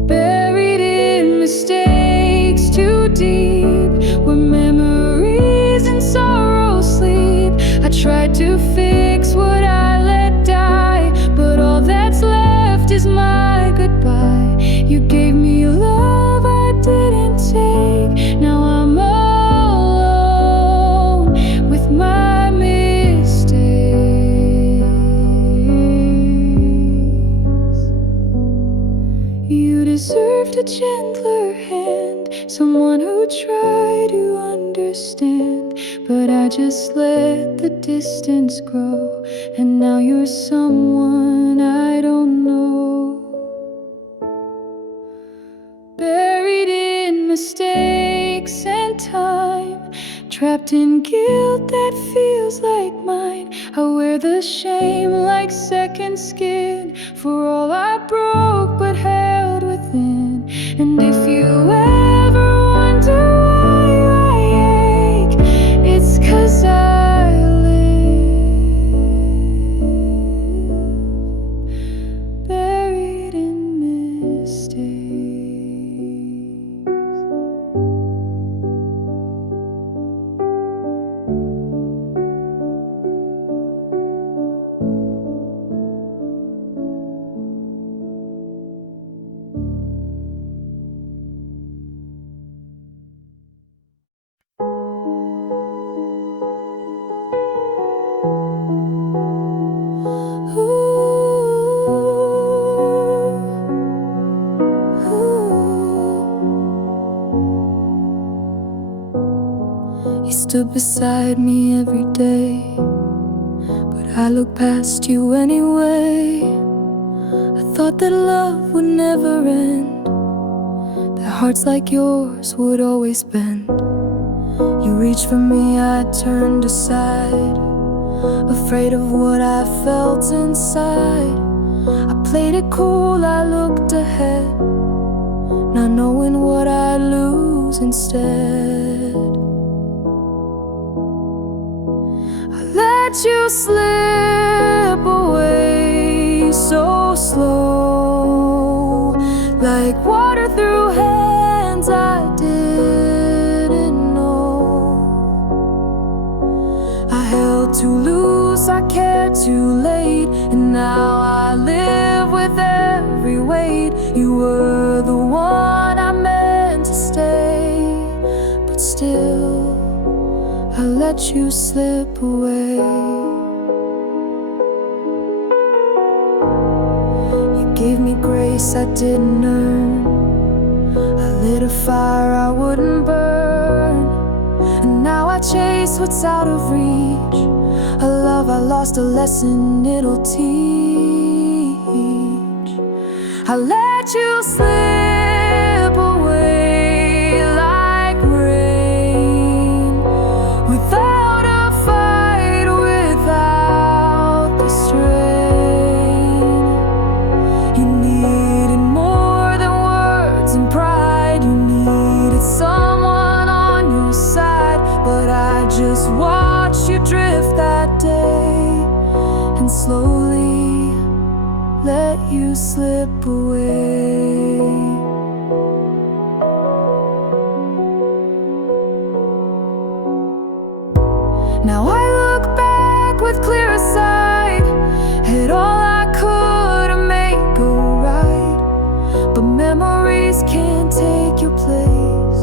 Buried in mistakes too deep, where memories and sorrow sleep. I tried to fix what I let die, but all that's left is my goodbye. You gave me love I didn't take. Now I'm alone with my mistakes. You deserved a gentler hand, someone who tried to understand. But I just let the distance grow, and now you're someone I don't know. Buried in mistakes and time, trapped in guilt that feels like mine. I wear the shame like second skin for all I broke but held within. And if you ever wonder why I ache, it's 'cause I live buried in mistakes. You stood beside me every day, but I look past you anyway. I thought that love would never end, that hearts like yours would always bend. You reached for me, I turned aside, afraid of what I felt inside. I played it cool, I looked ahead, not knowing what I'd lose instead. I let you slip away so slow, like water through hands I didn't know. I held too loose, I cared too late, and now I live with every weight. You were the one I meant to stay, but still I let you slip away. You gave me grace I didn't earn, I lit a fire I wouldn't burn, and now I chase what's out of reach, a love I lost, a lesson it'll teach. I let you slip away like rain, without a fight, without the strain. You needed more than words and pride, you needed someone on your side. But I just watched you drift that day, and slowly let you slip away. Now I look back with clearer sight, at all I could to make go right. But memories can't take your place,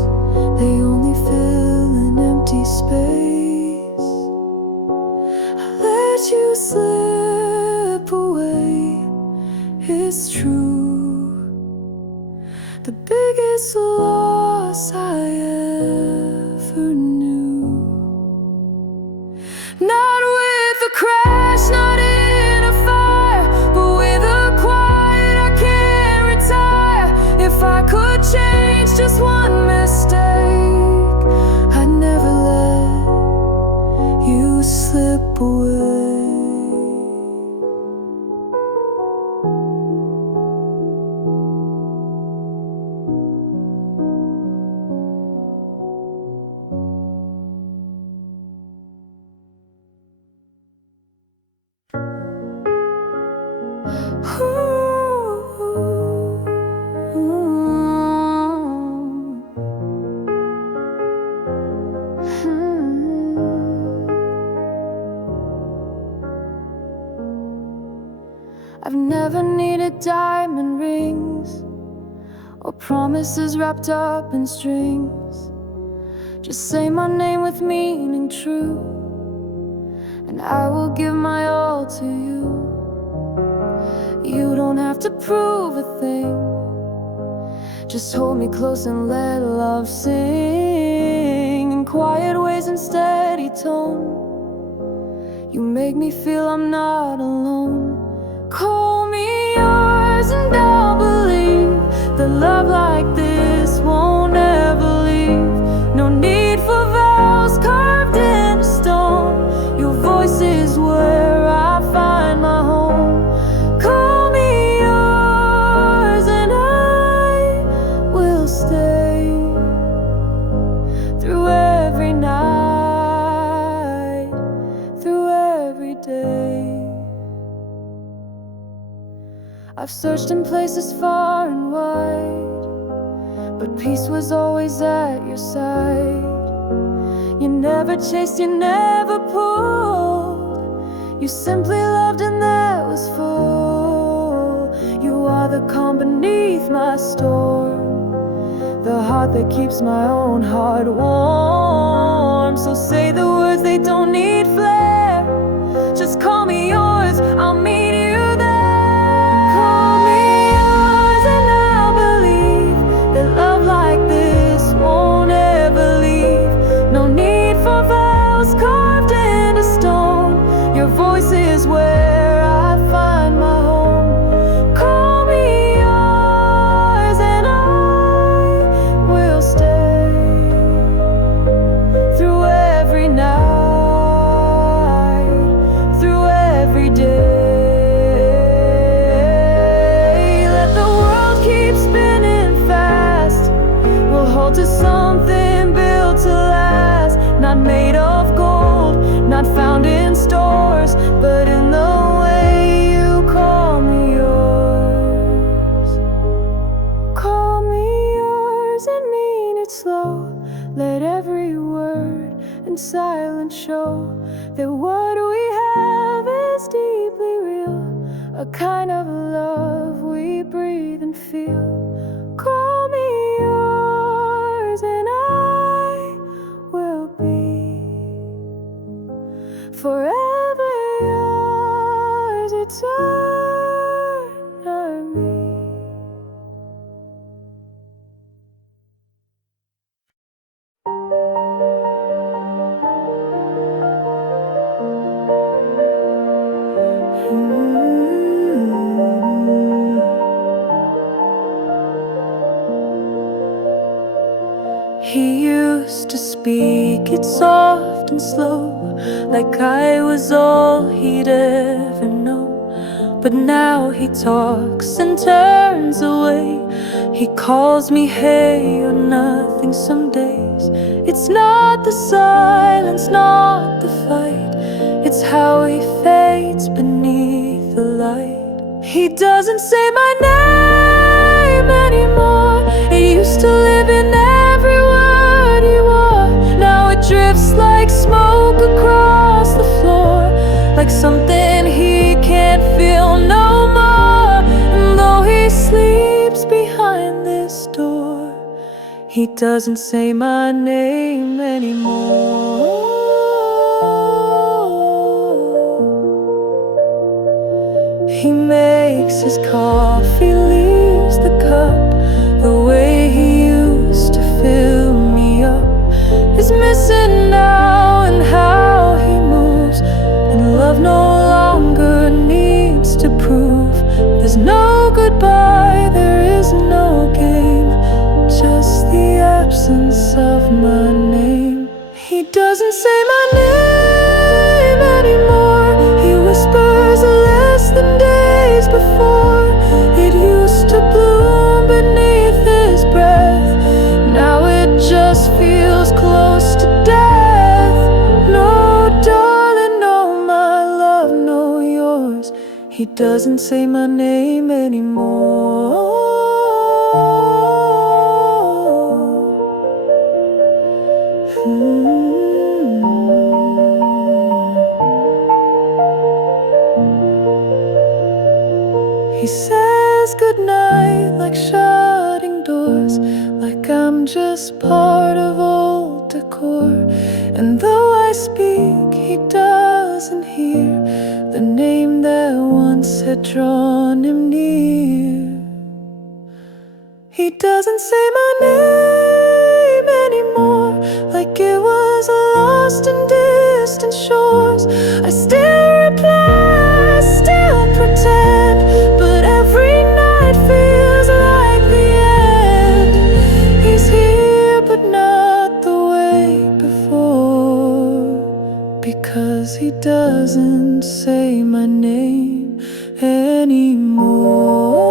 they only fill an empty space. I let you slip away, it's true, the biggest loss I ever knew. Not with a crash, not in a fire, but with a quiet I can't retire. If I could change just one mistake, I'd never let you slip away. promises wrapped up in strings. Just say my name with meaning true, and I will give my all to you. You don't have to prove a thing, just hold me close and let love sing. In quiet ways and steady tone, you make me feel I'm not alone. Call me yours and I'll believe that love like this won't ever leave. No need for vows carved in stone, your voice is where I find my home. Call me yours and I will stay through every night, through every day. I've searched in places far and wide, but peace was always at your side. You never chased, you never pulled, you simply loved and that was full. You are the calm beneath my storm, the heart that keeps my own heart warm. So say the words, they don't need flair, just call me yours, I'll meet you there. Call me yours and I'll believe that love like this won't ever leave. No need for vows carved into stone, your voice is where I find my home. Call me yours and I will stay through every night, through every day. Let the world keep spinning fast, we'll hold to something built to last. Not made of gold, not found in stores, but in the way you call me yours. Call me yours and mean it slow. Let every word and silence show that what we have is deeply real, a kind of love we breathe and feel. Call me yours and I will be forever yours eternally. He used to speak it soft and slow, like I was all he'd ever know. But now he talks and turns away. He calls me hey or nothing some days. It's not the silence, not the fight, it's how he fades beneath the light. He doesn't say my name anymore. It used to live in every word he wore. Now it drifts like smoke across the floor, like something he can't feel no more. And though he sleeps behind this door, he doesn't say my name anymore. He makes his coffee, leaves the cup. The way he used to fill me up is missing now, and how he moves. And love no longer needs to prove. There's no goodbye, there is no game, just the absence of my name. He doesn't say my name anymore. He whispers less than days before. It used to bloom beneath his breath, now it just feels close to death. No, darling, no, my love, no, yours. He doesn't say my name anymore. He says goodnight like shutting doors, words, like I'm just part of old decor. And though I speak, he doesn't hear the name that once had drawn him near. He doesn't say my name anymore, like it was lost in distant shores. I still reply, I still pretend, but every night feels like the end. He's here, but not the way before, because he doesn't say my name anymore.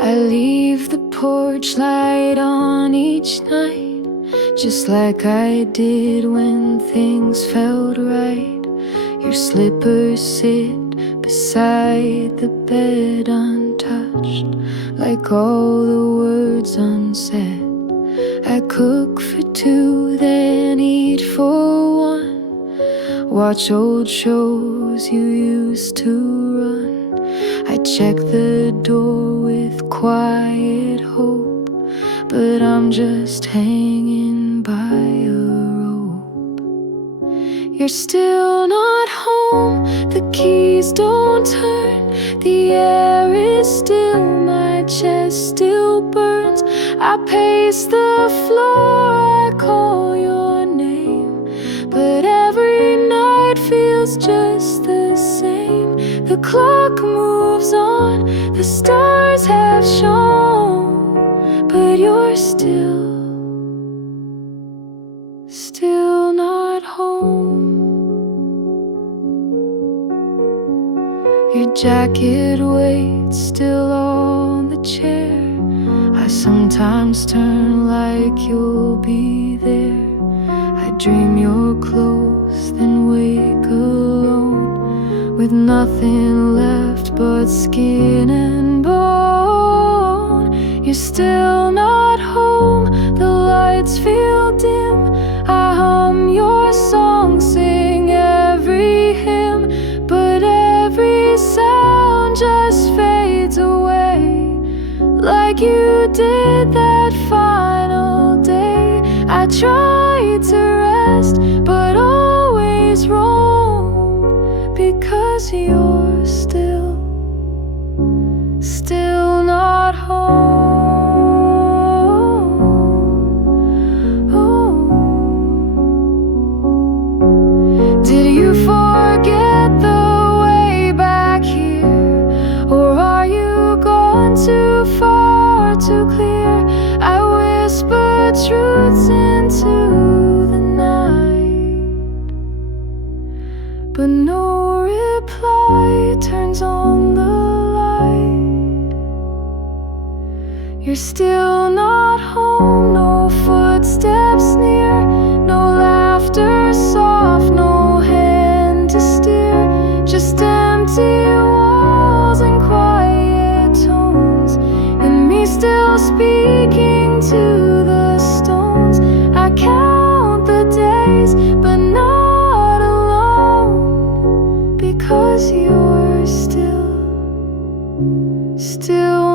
I leave the porch light on each night, just like I did when things felt right. Your slippers sit beside the bed untouched, like all the words unsaid. I cook for two, then eat for one, watch old shows you used to run. I check the door with quiet hope, but I'm just hanging by a rope. You're still not home, the keys don't turn, the air is still, my chest still burns. I pace the floor, I call your name, but every night feels just the same. The clock moves on, the stars have shone, but you're still not home. Your jacket waits still on the chair. I sometimes turn like you'll be there. I dream you're close, then wake alone, with nothing left but skin and bone. You're still not home, the lights feel dim. I hum your song, sing every hymn, but every sound just fades away, like you did that final day. I tried to rest, but always wrong, because you're still not home. Did you forget the way back here, or are you gone too far to clear? I whisper truths into the night, but no reply turns on the light. You're still not home, no footsteps near, no laughter soft, no hand to steer, just empty walls and quiet tones, and me still speaking to the stones. I count the days, but not alone, because you're still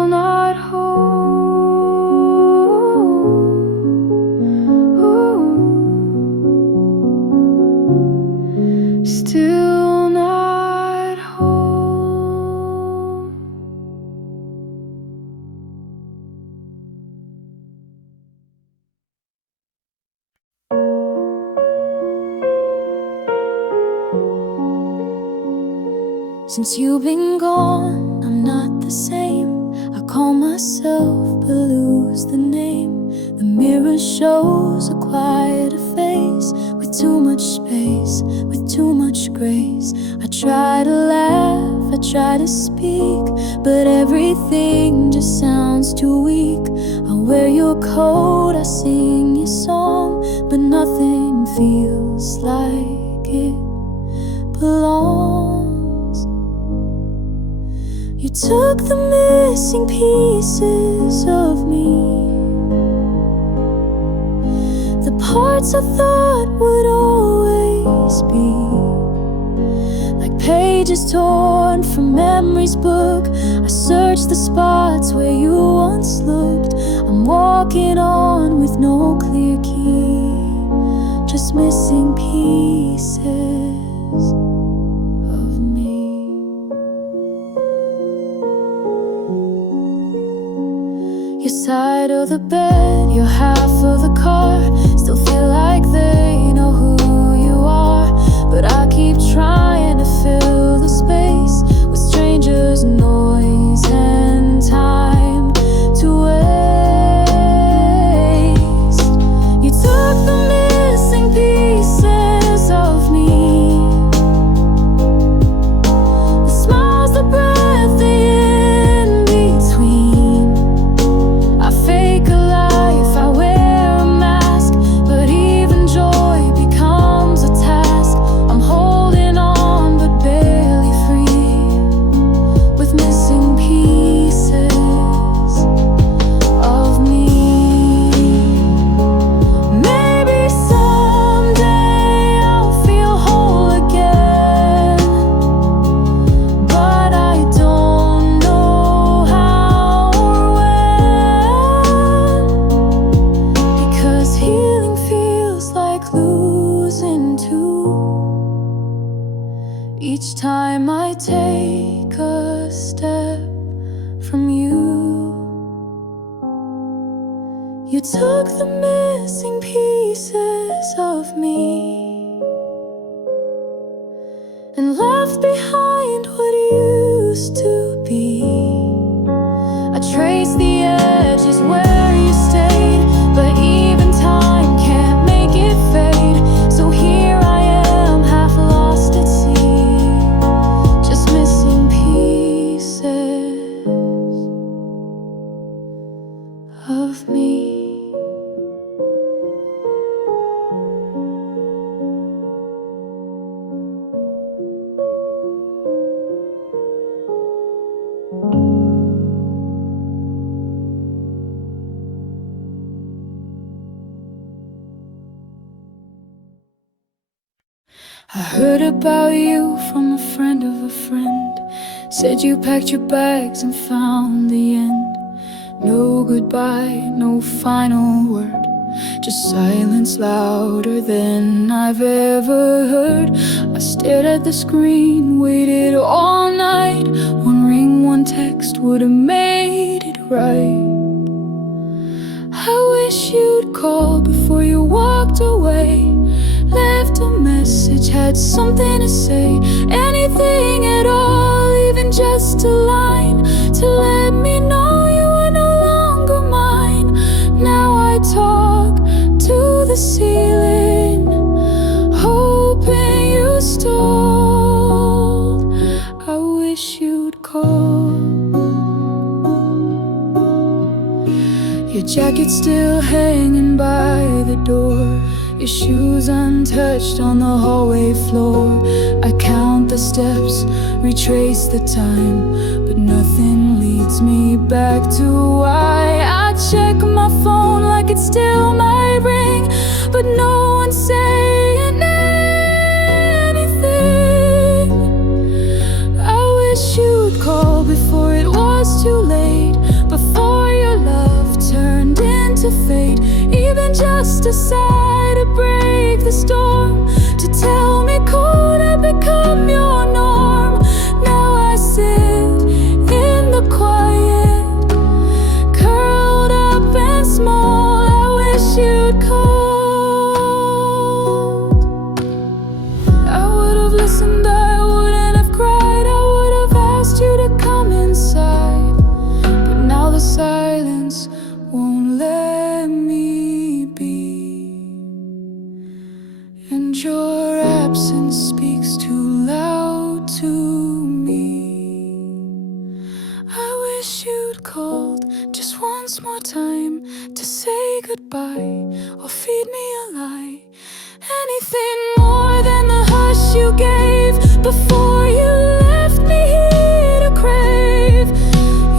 not home. Still not home. Since you've been gone, I'm not the same. I call myself but lose the name. The mirror shows a quieter face, with too much space, with too much grace. I try to laugh, I try to speak, but everything just sounds too weak. I wear your coat, I sing your song, but nothing feels like it belongs. You took the missing pieces of me, the parts I thought would always be like pages torn from memory's book. I searched the spots where you once looked. I'm walking on with no clear key, just missing pieces of me. Your side of the bed, your half of the car, still feel like they know who you are. But I keep trying to fill the space with strangers, noise, and time to waste. You took the missing pieces of me, the smiles, the breath, the in-between. I fake a life, I wear a mask, but even joy becomes a task. I'm holding on but barely free, with missing pieces of me. Maybe someday I'll feel whole again, but I don't know how or when, because healing feels like losing too. Each time I take a step from you, you took the missing pieces of me and left behind what used to be. I trace the edges where you stayed, but even time can't make it fade. So here I am, half lost at sea, just missing pieces of me. I heard about you from a friend of a friend. Said you packed your bags and found the end. No goodbye, no final word, just silence louder than I've ever heard. I stared at the screen, waited all night. One ring, one text would've made it right. I wish you'd called before you walked away, left a message, had something to say, anything at all, even just a line to let me know you were no longer mine. Now I talk to the ceiling, hoping you stalled. I wish you'd call. Your jacket still hanging by the door, your shoes untouched on the hallway floor. I count the steps, retrace the time, but nothing leads me back to why. I check my phone like it still might ring, but no one's saying anything. I wish you'd call before it was too late, before your love turned into fate. Even just a sigh to break the storm, to tell me cold had become your norm. Now I sit in the quiet, curled up and small. I wish you'd called. I would've listened, I wouldn't have cried, I would've asked you to come inside. But now the silence won't let me be, and your absence speaks too loud to me. I wish you'd called just once more time to say goodbye or feed me a lie, anything more than the high promise you gave before you left me here to crave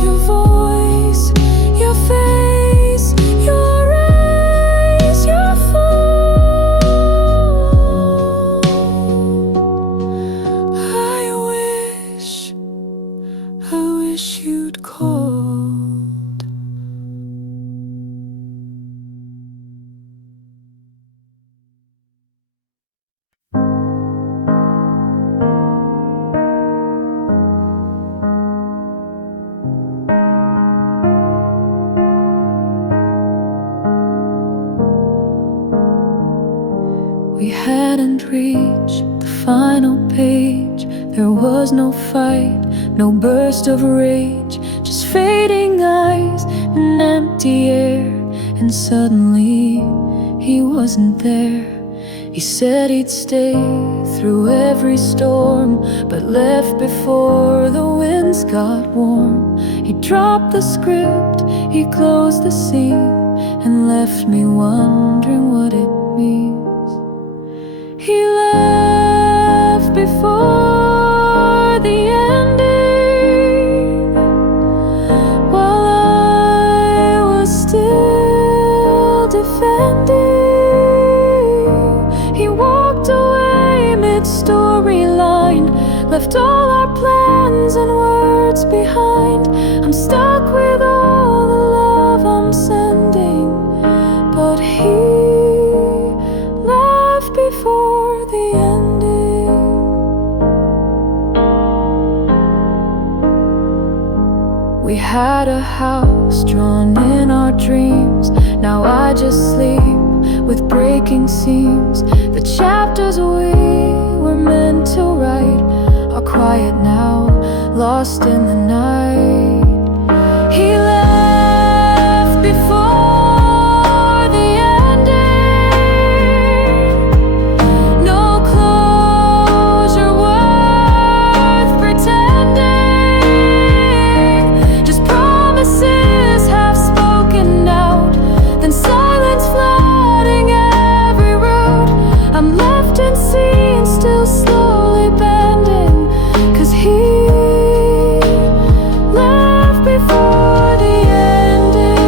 your voice, your face, your eyes, your fall. I wish you'd called. We hadn't reached the final page. There was no fight, no burst of rage, just fading eyes and empty air. And suddenly he wasn't there. He said he'd stay through every storm, but left before the winds got warm. He dropped the script, he closed the scene, and left me wondering what it means. He left before the ending, while I was still defending. He walked away mid-storyline, left all our plans and words behind. I'm stuck with all the love I'm sending, but he left before the ending. We had a house drawn in our dreams. Now I just sleep with breaking seams. The chapters we were meant to write are quiet now, lost in the night. He left before the ending. No closure worth pretending, just promises half spoken out, then silence flooding every road. I'm left unseen, still slowly bending, 'cause he left before the ending.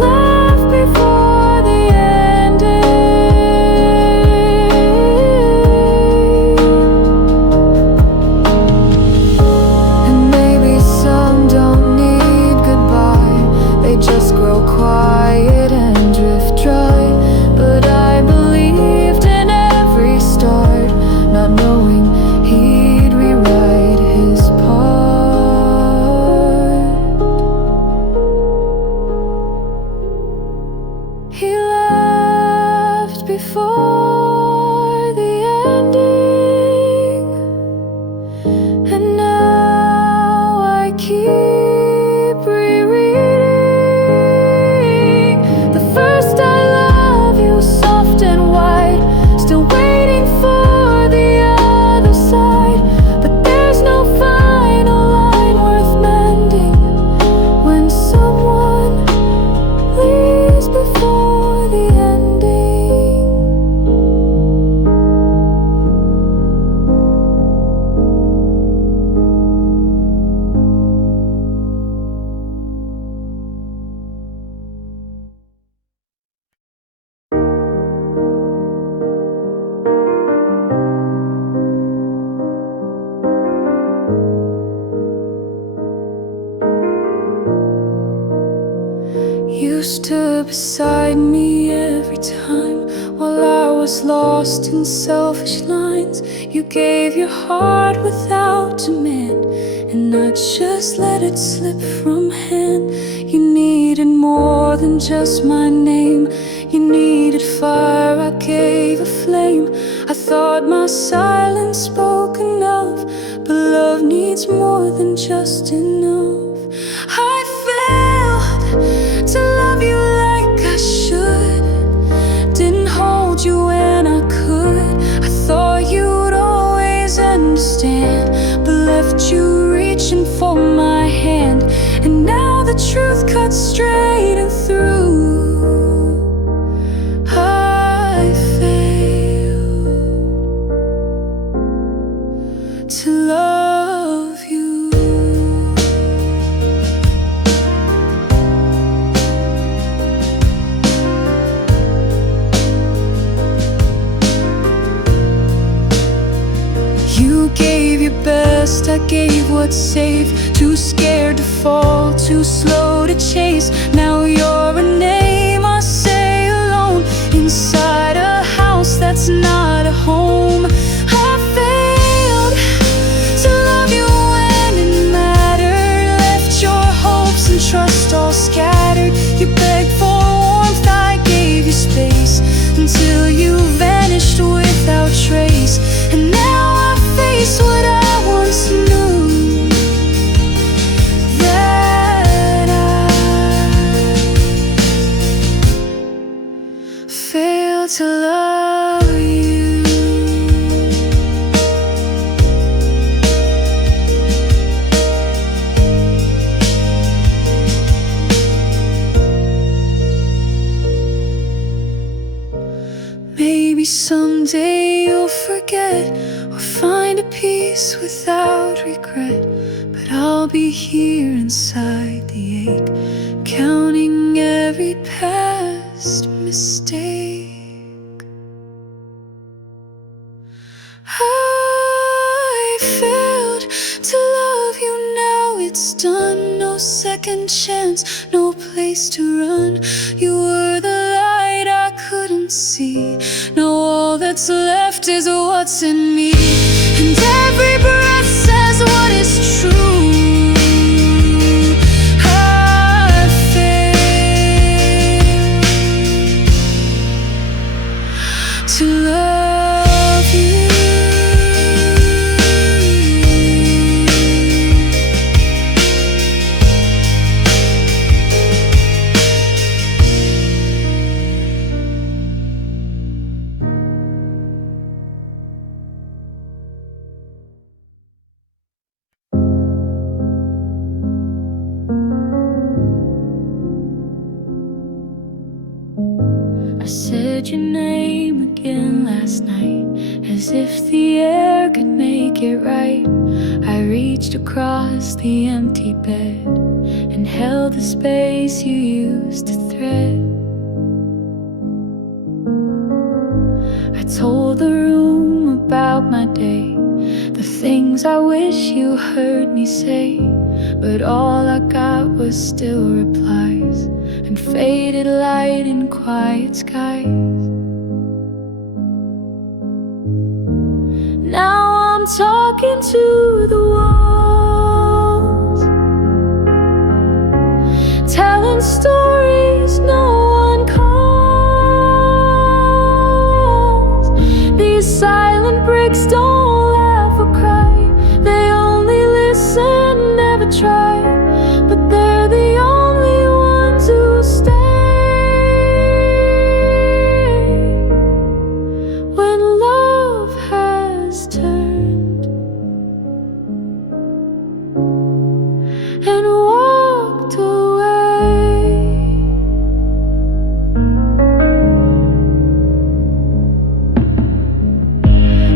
Left before the ending. And maybe some don't need goodbye, they just grow quiet and drift dry. But I believed in every start, not knowing he'd rewrite his part. He left before the ending, and now I keep rereading the first I love you, soft and wide, still waiting for the other side. But there's no final line worth mending when someone leaves before the ending. You stood beside me every time while I was lost in selfish lines. You gave your heart without demand, and I just let it slip from hand. You needed more than just my name. You needed fire, I gave a flame. I thought my silence spoke enough, but love needs more than just enough. I failed to love you like I should, didn't hold you when I could. I thought you'd always understand, but left you reaching for my hand. And now the truth cuts straight and through. I to love you. You gave your best, I gave what's safe. Too scared to fall, too slow to chase. Now you're a name I say alone, inside a house that's not a home. I failed to love you when it mattered, left your hopes and trust all scattered. You begged for warmth, I gave you space, until you vanished without trace. And now I face what I once knew, that I failed to love you. Maybe someday you'll forget, or find a peace without regret. But I'll be here inside the ache, counting every past mistake. I failed to love you, now it's done. No second chance, no place to run. You were the light I couldn't see. Now all that's left is what's in me, and every breath says what is true. I failed to love you. I said your name again last night, as if the air could make it right. I reached across the empty bed and held the space you used to thread. I told the room about my day, the things I wish you heard me say. But all I got was still replies and faded light in quiet skies. Now I'm talking to the walls, telling stories no one calls. These silent bricks don't laugh or cry, they only listen, never try. But they're the only ones who stay when love has turned and walked away.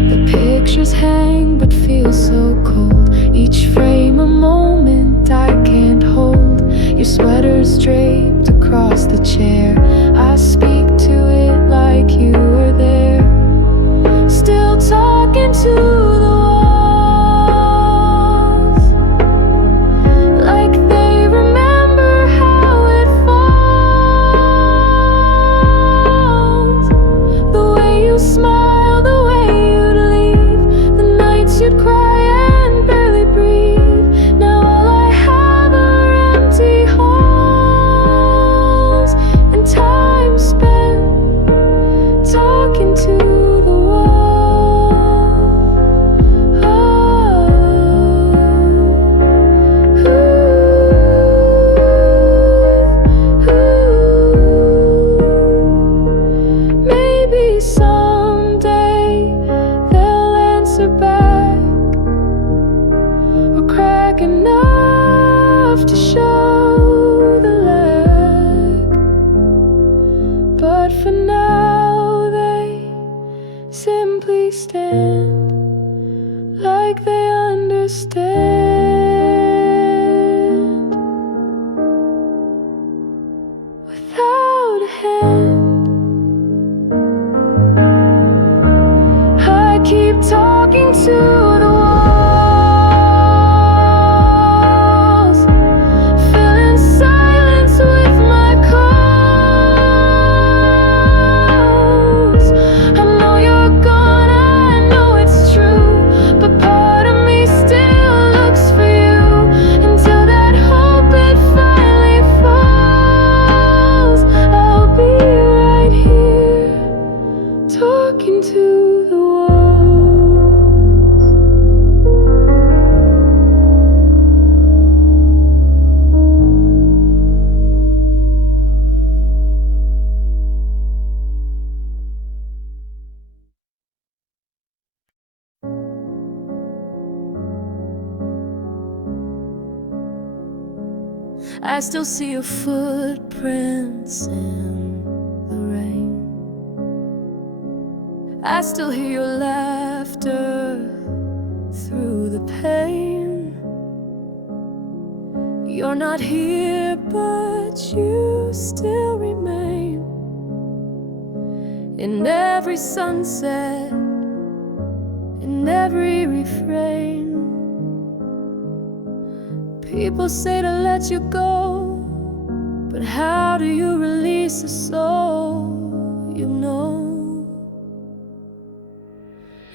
The pictures hang but feel so cold, each frame a moment I can't hold. Your sweater's draped across the chair, I speak to it like you were there. Still talking to the walls, like they remember how it falls. The way you smile, the way you'd leave, the nights you'd cry and barely breathe. Now all I have are empty halls and time spent talking to the wall. Oh, maybe someday they'll answer back, or crack enough to show the lack. But for now they simply stand like they to the walls, filling silence with my calls. I know you're gone, I know it's true, but part of me still looks for you. Until that hope it finally falls, I'll be right here, talking to the walls. I still see your footprints in the rain. I still hear your laughter through the pain. You're not here, but you still remain in every sunset, in every refrain. People say to let you go, but how do you release a soul you know?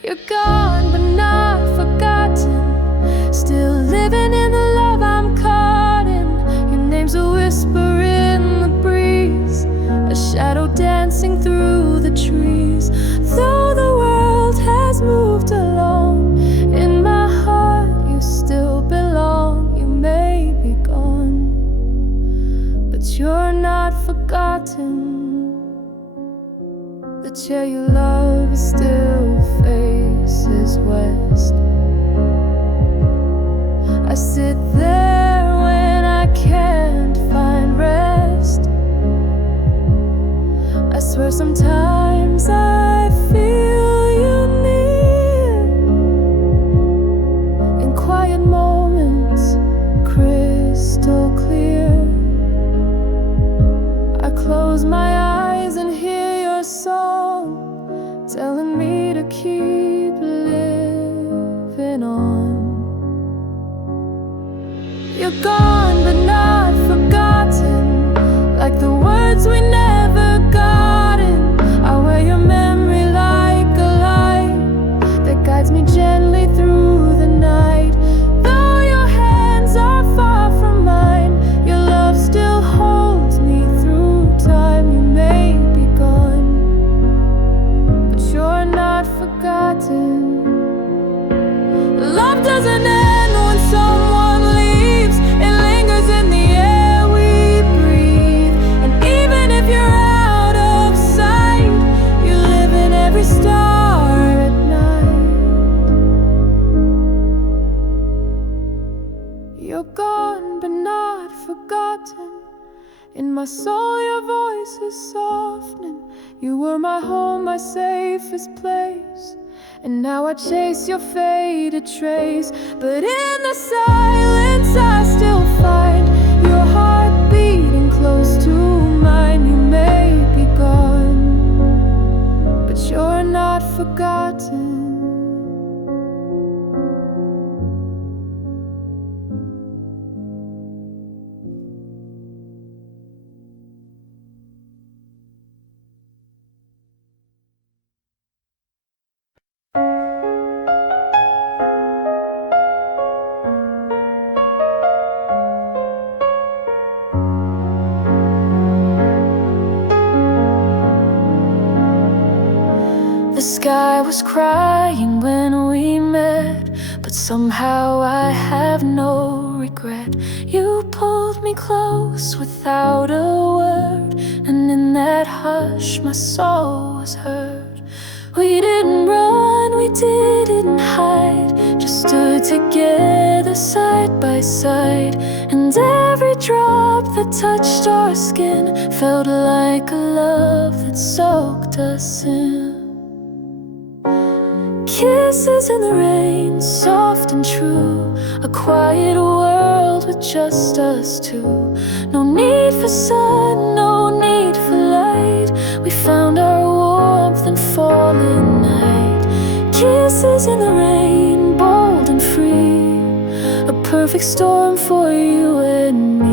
You're gone but not forgotten, still living in the love I'm caught in. Your name's a whisper in the breeze, a shadow dancing through the trees. Though the world has moved along, in my heart you still belong. You may be gone, but you're not forgotten. The chair you love still faces west. I sit there when I can't find rest. I swear sometimes I feel you near, in quiet moments, crystal clear. I close my eyes and hear your song, telling me to keep living on. You're gone but not forgotten, like the words we never gotten. I wear your memory like a light that guides me gently through the night. Though your hands are far from mine, your love still holds me through time. You may be gone, but you're not forgotten. Love doesn't end when someone leaves, it lingers in the air we breathe. And even if you're out of sight, you live in every star at night. You're gone but not forgotten, in my soul your voice is softening. You were my home, my safest place, and now I chase your faded trace. But in the silence I still find your heart beating close to mine. You may be gone, but you're not forgotten. The sky was crying when we met, but somehow I have no regret. You pulled me close without a word, and in that hush my soul was heard. We didn't run, we didn't hide, just stood together side by side. And every drop that touched our skin felt like a love that soaked us in. Kisses in the rain, soft and true, a quiet world with just us two. No need for sun, no need for light, we found our warmth in falling night. Kisses in the rain, perfect storm for you and me.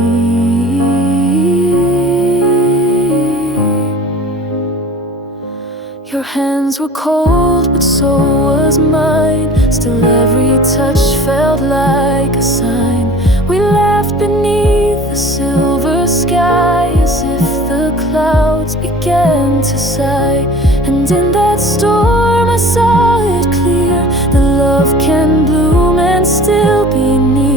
Your hands were cold, but so was mine. Still every touch felt like a sign. We laughed beneath the silver sky, as if the clouds began to sigh. And in that storm I saw it clear, that love can bloom and still be near.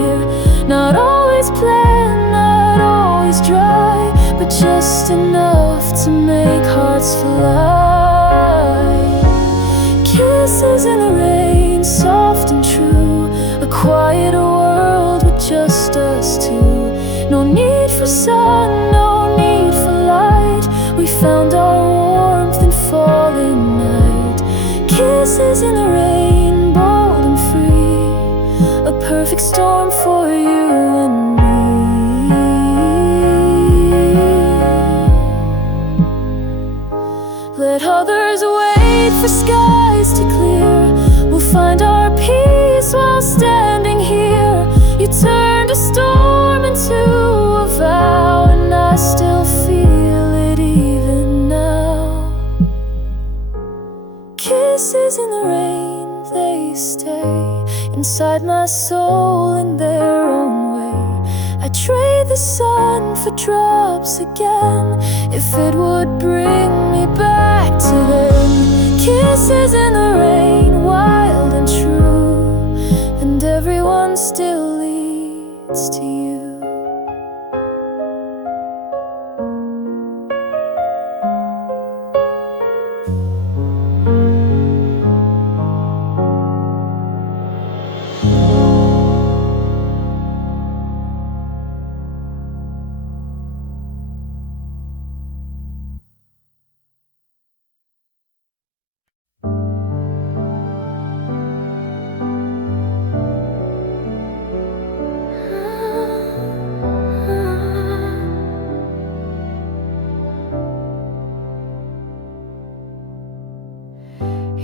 Not always planned, not always dry, but just enough to make hearts fly. Kisses in the rain, soft and true, a quiet world with just us two. No need for sun, no need for light, we found our warmth in falling night. Kisses in the rain, bold and free, a perfect storm for you and me. Let others wait for skies to clear, we'll find our peace while standing here. You turned a storm into a vow, and I still feel it even now. Kisses in the rain, they stay inside my soul in their own way. I'd trade the sun for drops again, if it would bring me back to them. Kisses in the rain, wild and true, and everyone still leads to you.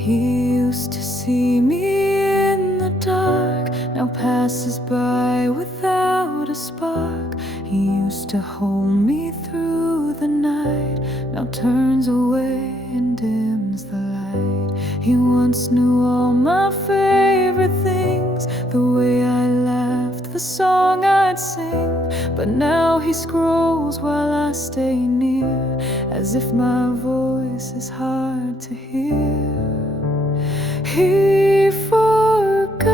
He used to see me in the dark, now passes by without a spark. He used to hold me through the night, now turns away and dims the light. He once knew all my favorite things, the way I laughed, the song I'd sing. But now he scrolls while I stay near, as if my voice is hard to hear. He forgot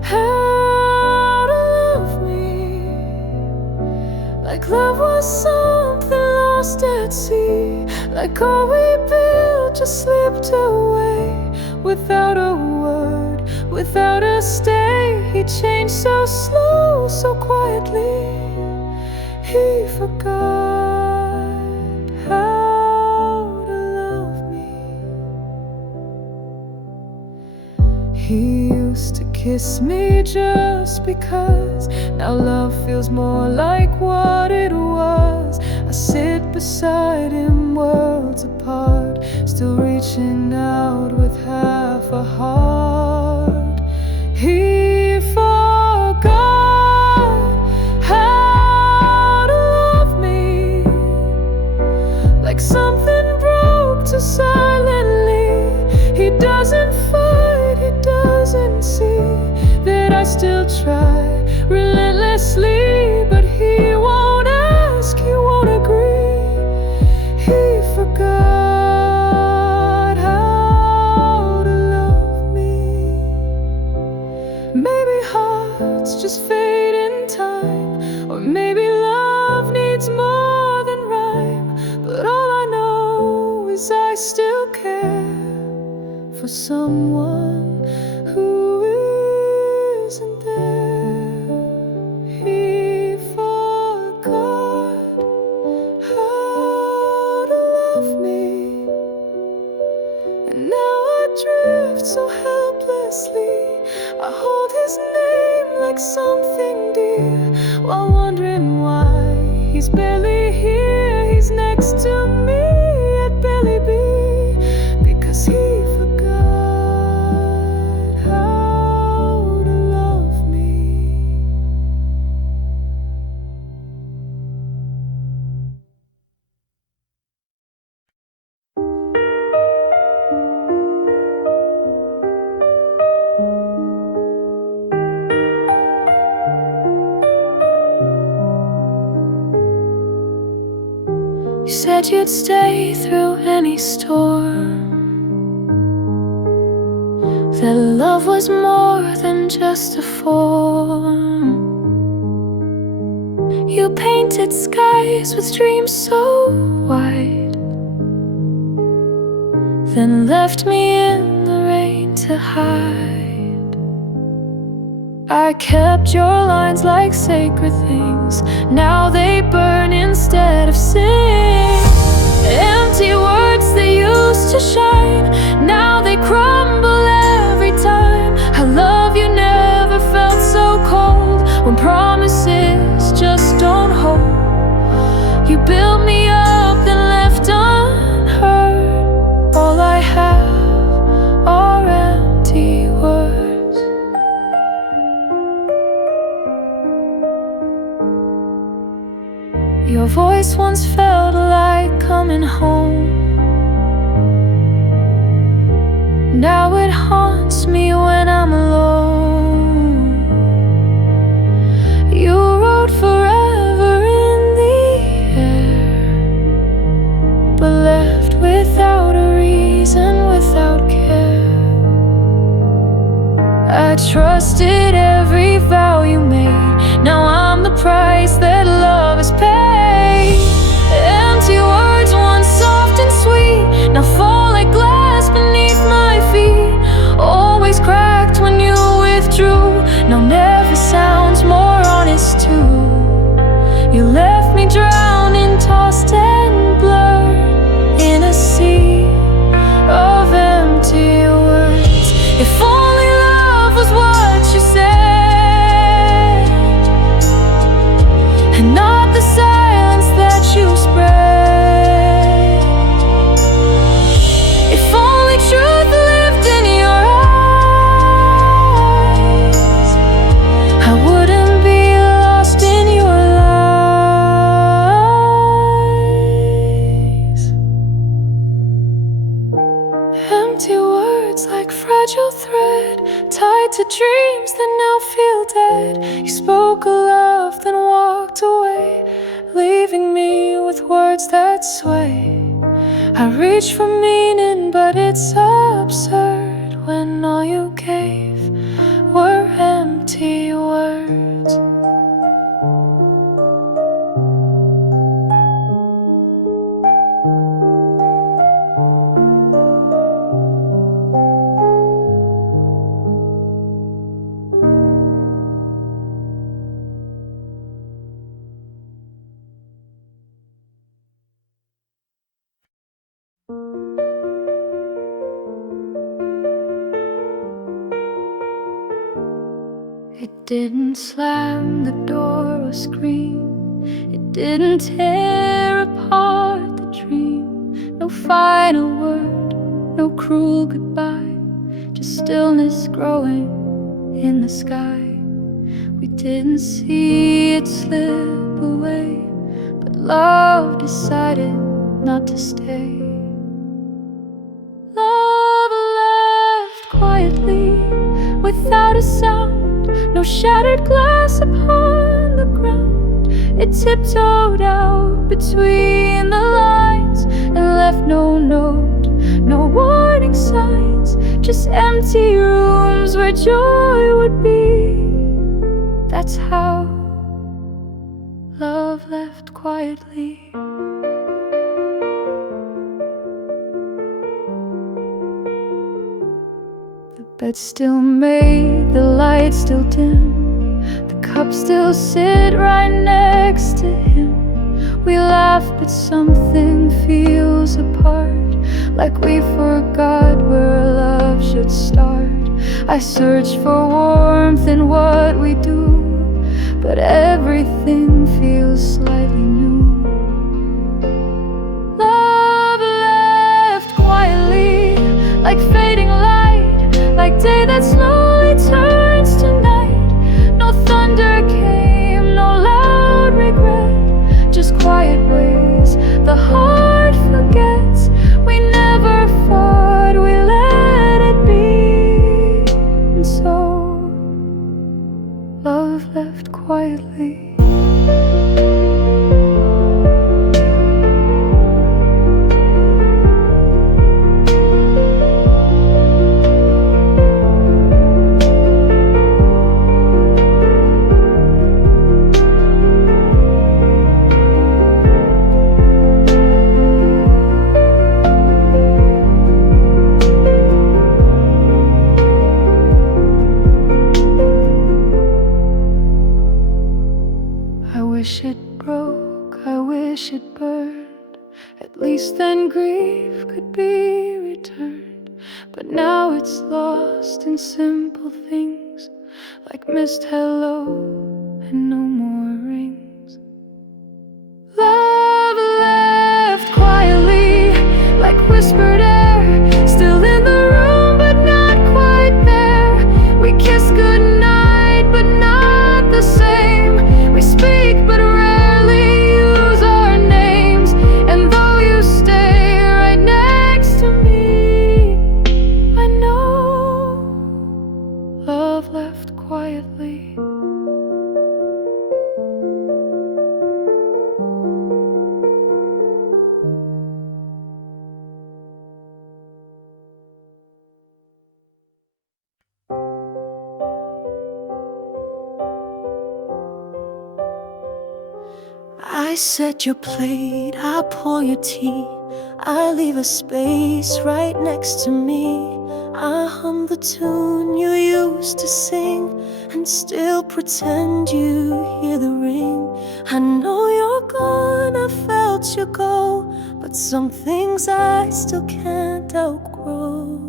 how to love me, like love was something lost at sea, like all we built just slipped away. Without a word, without a stay, he changed so slow, so quietly. He forgot how to love me. He used to kiss me just because, now love feels more like what it was. I sit beside him worlds apart, still reaching out with half a heart. He forgot how to love me, like something broke too silently. He doesn't fight, he doesn't see that I still try relentlessly, but he won't ask, he won't agree. He forgot how to love me. Maybe hearts just fade in time, or maybe love needs more than rhyme. But all I know is I still care for someone who isn't there. He forgot how to love me, and now I drift so helplessly. I hold his name like something dear, while wondering why he's barely here. He's next to me, I'd barely be, because he forgot how to love me. You said you'd stay through any storm, that love was more than just a form. You painted skies with dreams so wide, then left me in the rain to hide. I kept your lines like sacred things, now they burn instead of sing. Empty words that used to shine, now they crumble every time. I love you never felt so cold, when promises just don't hold. You built me up then left unheard. All I have are empty words. Your voice once felt like coming home, now it haunts me when I'm alone. You wrote forever in the air, but left without a reason, without care. I trusted every vow you made, now I'm the price that love has paid. Empty words, once soft and sweet, now fall like glass beneath my feet. Always cracked when you withdrew, now never sounds more honest too. You left me drowning, tossed and blurred in a sea of empty words. If only love was what you said, and not the silence that you spread. If only truth lived in your eyes, I wouldn't be lost in your lies. Empty words like fragile thread, tied to dreams that now feel dead. You spoke a love then walked away, leaving me with words that sway. I reach for meaning, but it's absurd when all you gave were empty words. It didn't slam the door or scream, it didn't tear apart the dream. No final word, no cruel goodbye, just stillness growing in the sky. We didn't see it slip away, but love decided not to stay. Love left quietly, without a sound, no shattered glass upon the ground. It tiptoed out between the lines and left no note, no warning signs, just empty rooms where joy would be. That's how love left quietly. The bed still made, the light still dim, the cup still sit right next to him. We laugh but something feels apart, like we forgot where love should start. I search for warmth in what we do, but everything feels slightly new. Love left quietly, like fading light, like day that slowly turns to night. No thunder came, no loud regret, just quiet ways the heart forgets. We never fought, we let it be. And so love left quietly. wish it broke, I wish it burned. At least then grief could be returned. But now it's lost in simple things, like missed hello and no more rings. Love left quietly, like whispered air, still in the room but not quite there. We kiss goodnight but not the same. We speak but rarely use our names. And though you stay right next to me, I know love left quietly. I set your plate, I pour your tea, I leave a space right next to me. I hum the tune you used to sing and still pretend you hear the ring. I know you're gone, I felt you go, but some things I still can't outgrow.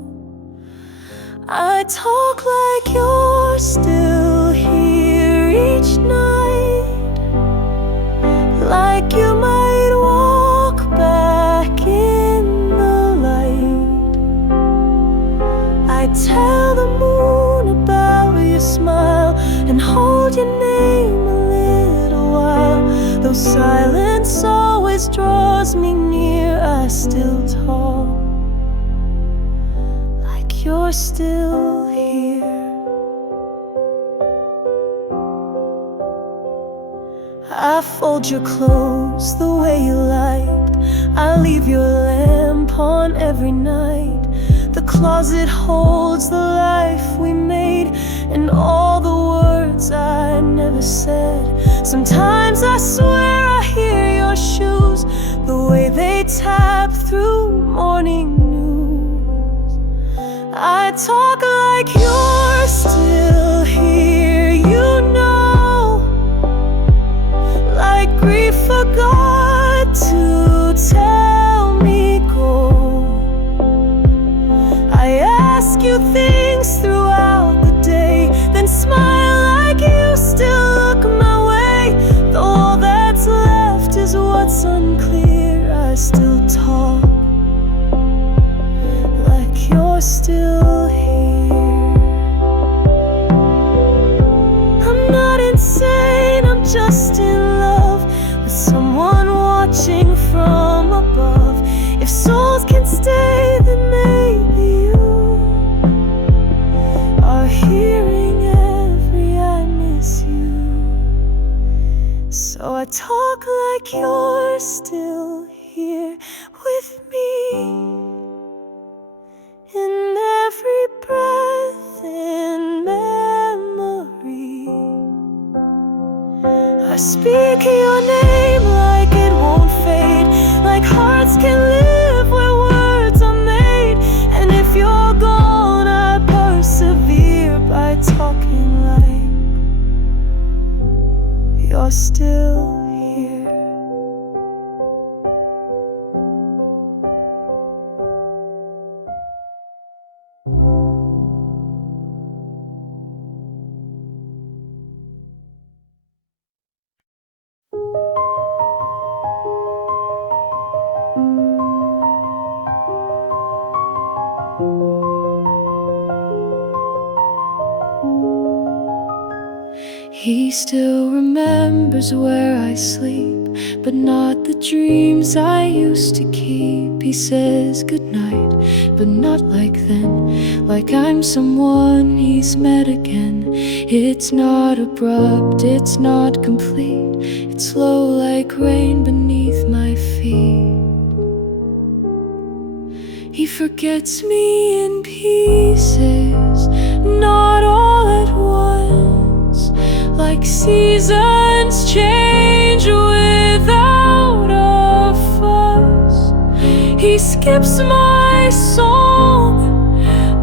I talk like you're still here each night, like you might walk back in the light. I tell the moon about your smile and hold your name a little while. Though silence always draws me near, I still talk like you're still here. I fold your clothes the way you liked, I leave your lamp on every night. The closet holds the life we made and all the words I never said. Sometimes I swear I hear your shoes, the way they tap through morning news. I talk like you're still here, you know, like grief forgot to tell me go. I ask you things throughout the day, then smile like you still look my way. Though all that's left is what's unclear, I still talk like you're still here. I'm not insane, I'm just in love with someone watching from above. If souls can stay, then maybe you are hearing every I miss you. So I talk like you're still here with me, in every breath and memory. I speak your name like it won't fade, like hearts can live where words are made. And if you're gone, I persevere by talking like you're still here. He still remembers where I sleep, but not the dreams I used to keep. He says goodnight, but not like then, like I'm someone he's met again. It's not abrupt, it's not complete, it's slow like rain beneath my feet. He forgets me in pieces, not all at once, like seasons change without a fuss. He skips my song,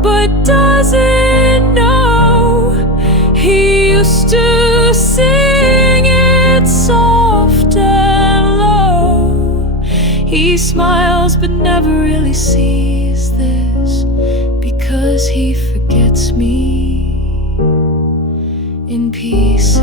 but doesn't know he used to sing its song. He smiles but never really sees this, because he forgets me in pieces.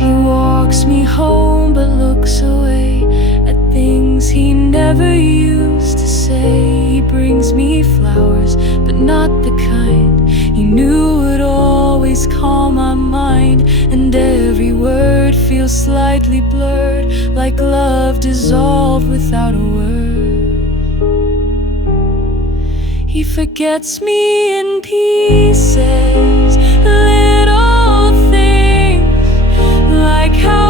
He walks me home but looks away at things he never used to say. He brings me flowers, but not the kind he knew would always calm my mind. And every word feels slightly blurred, like love dissolved without a word. He forgets me in pieces, little things, like how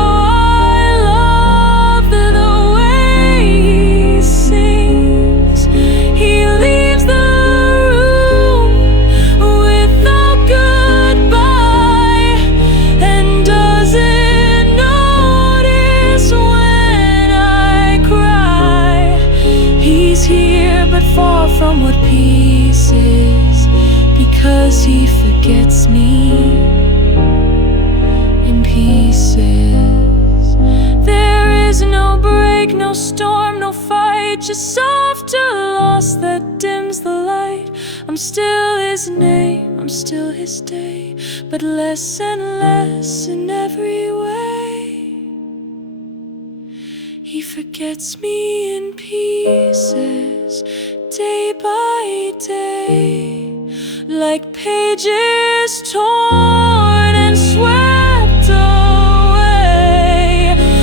from what pieces, because he forgets me in pieces. There is no break, no storm, no fight, just softer loss that dims the light. I'm still his name, I'm still his day, but less and less in every way. He forgets me in pieces, day by day, like pages torn and swept away.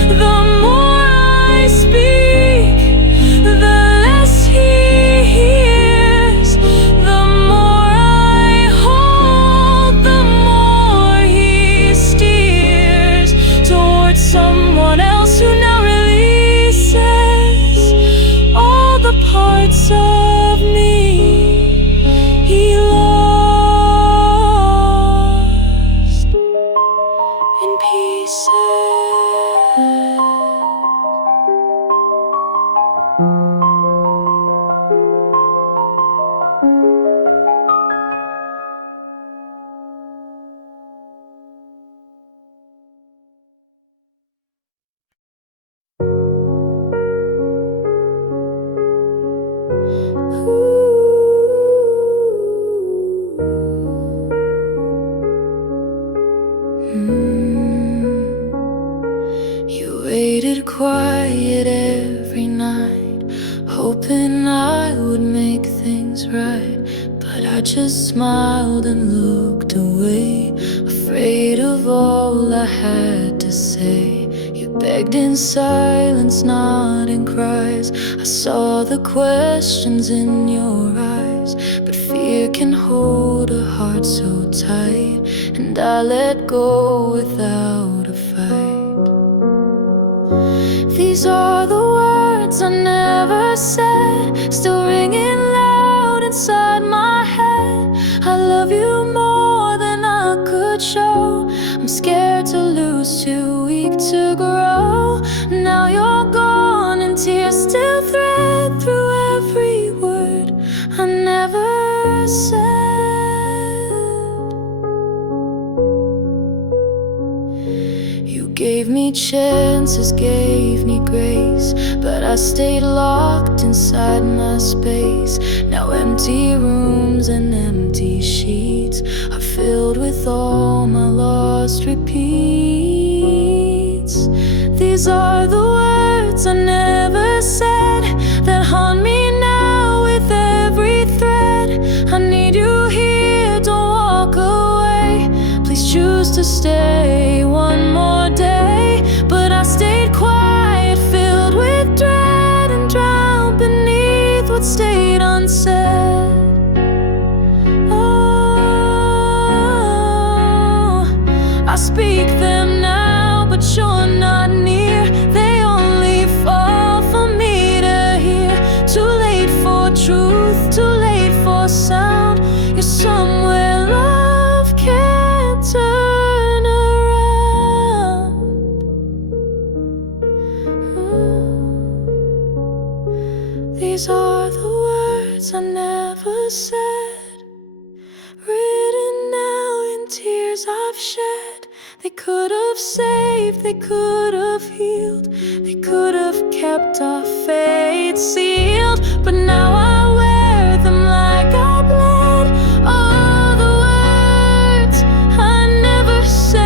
The more I speak, the less he hears. The more I hold, the more he steers towards someone else who now releases all the parts of me he lost in pieces. You waited quiet every night, hoping I would make things right. But I just smiled and looked away, afraid of all I had to say. You begged in silence, not in cries. I saw the questions in your eyes, but fear can hold a heart so tight, and I let go without a fight. These are the words I never said, still ringing loud inside my head. I love you more than I could show. I'm scared to lose, too weak to grow. Now you're gone and tears still thread through every word I never said. You gave me chances, gave me grace, but I stayed locked inside my space. Now empty rooms and empty sheets are filled with all my lost repeats. These are the words I never said that haunt me now with every thread. I need you here, don't walk away. Please choose to stay one more day. But I stayed quiet, filled with dread, and drowned beneath what stayed unsaid. Oh, I speak them now, but you're not near. They only fall for me to hear. Too late for truth, too late for sound. You're somewhere love can't turn around. These are the words I never said, written now in tears I've shed. They could have saved, they could have healed, they could have kept our fate sealed. But now I wear them like I bled all the words I never said.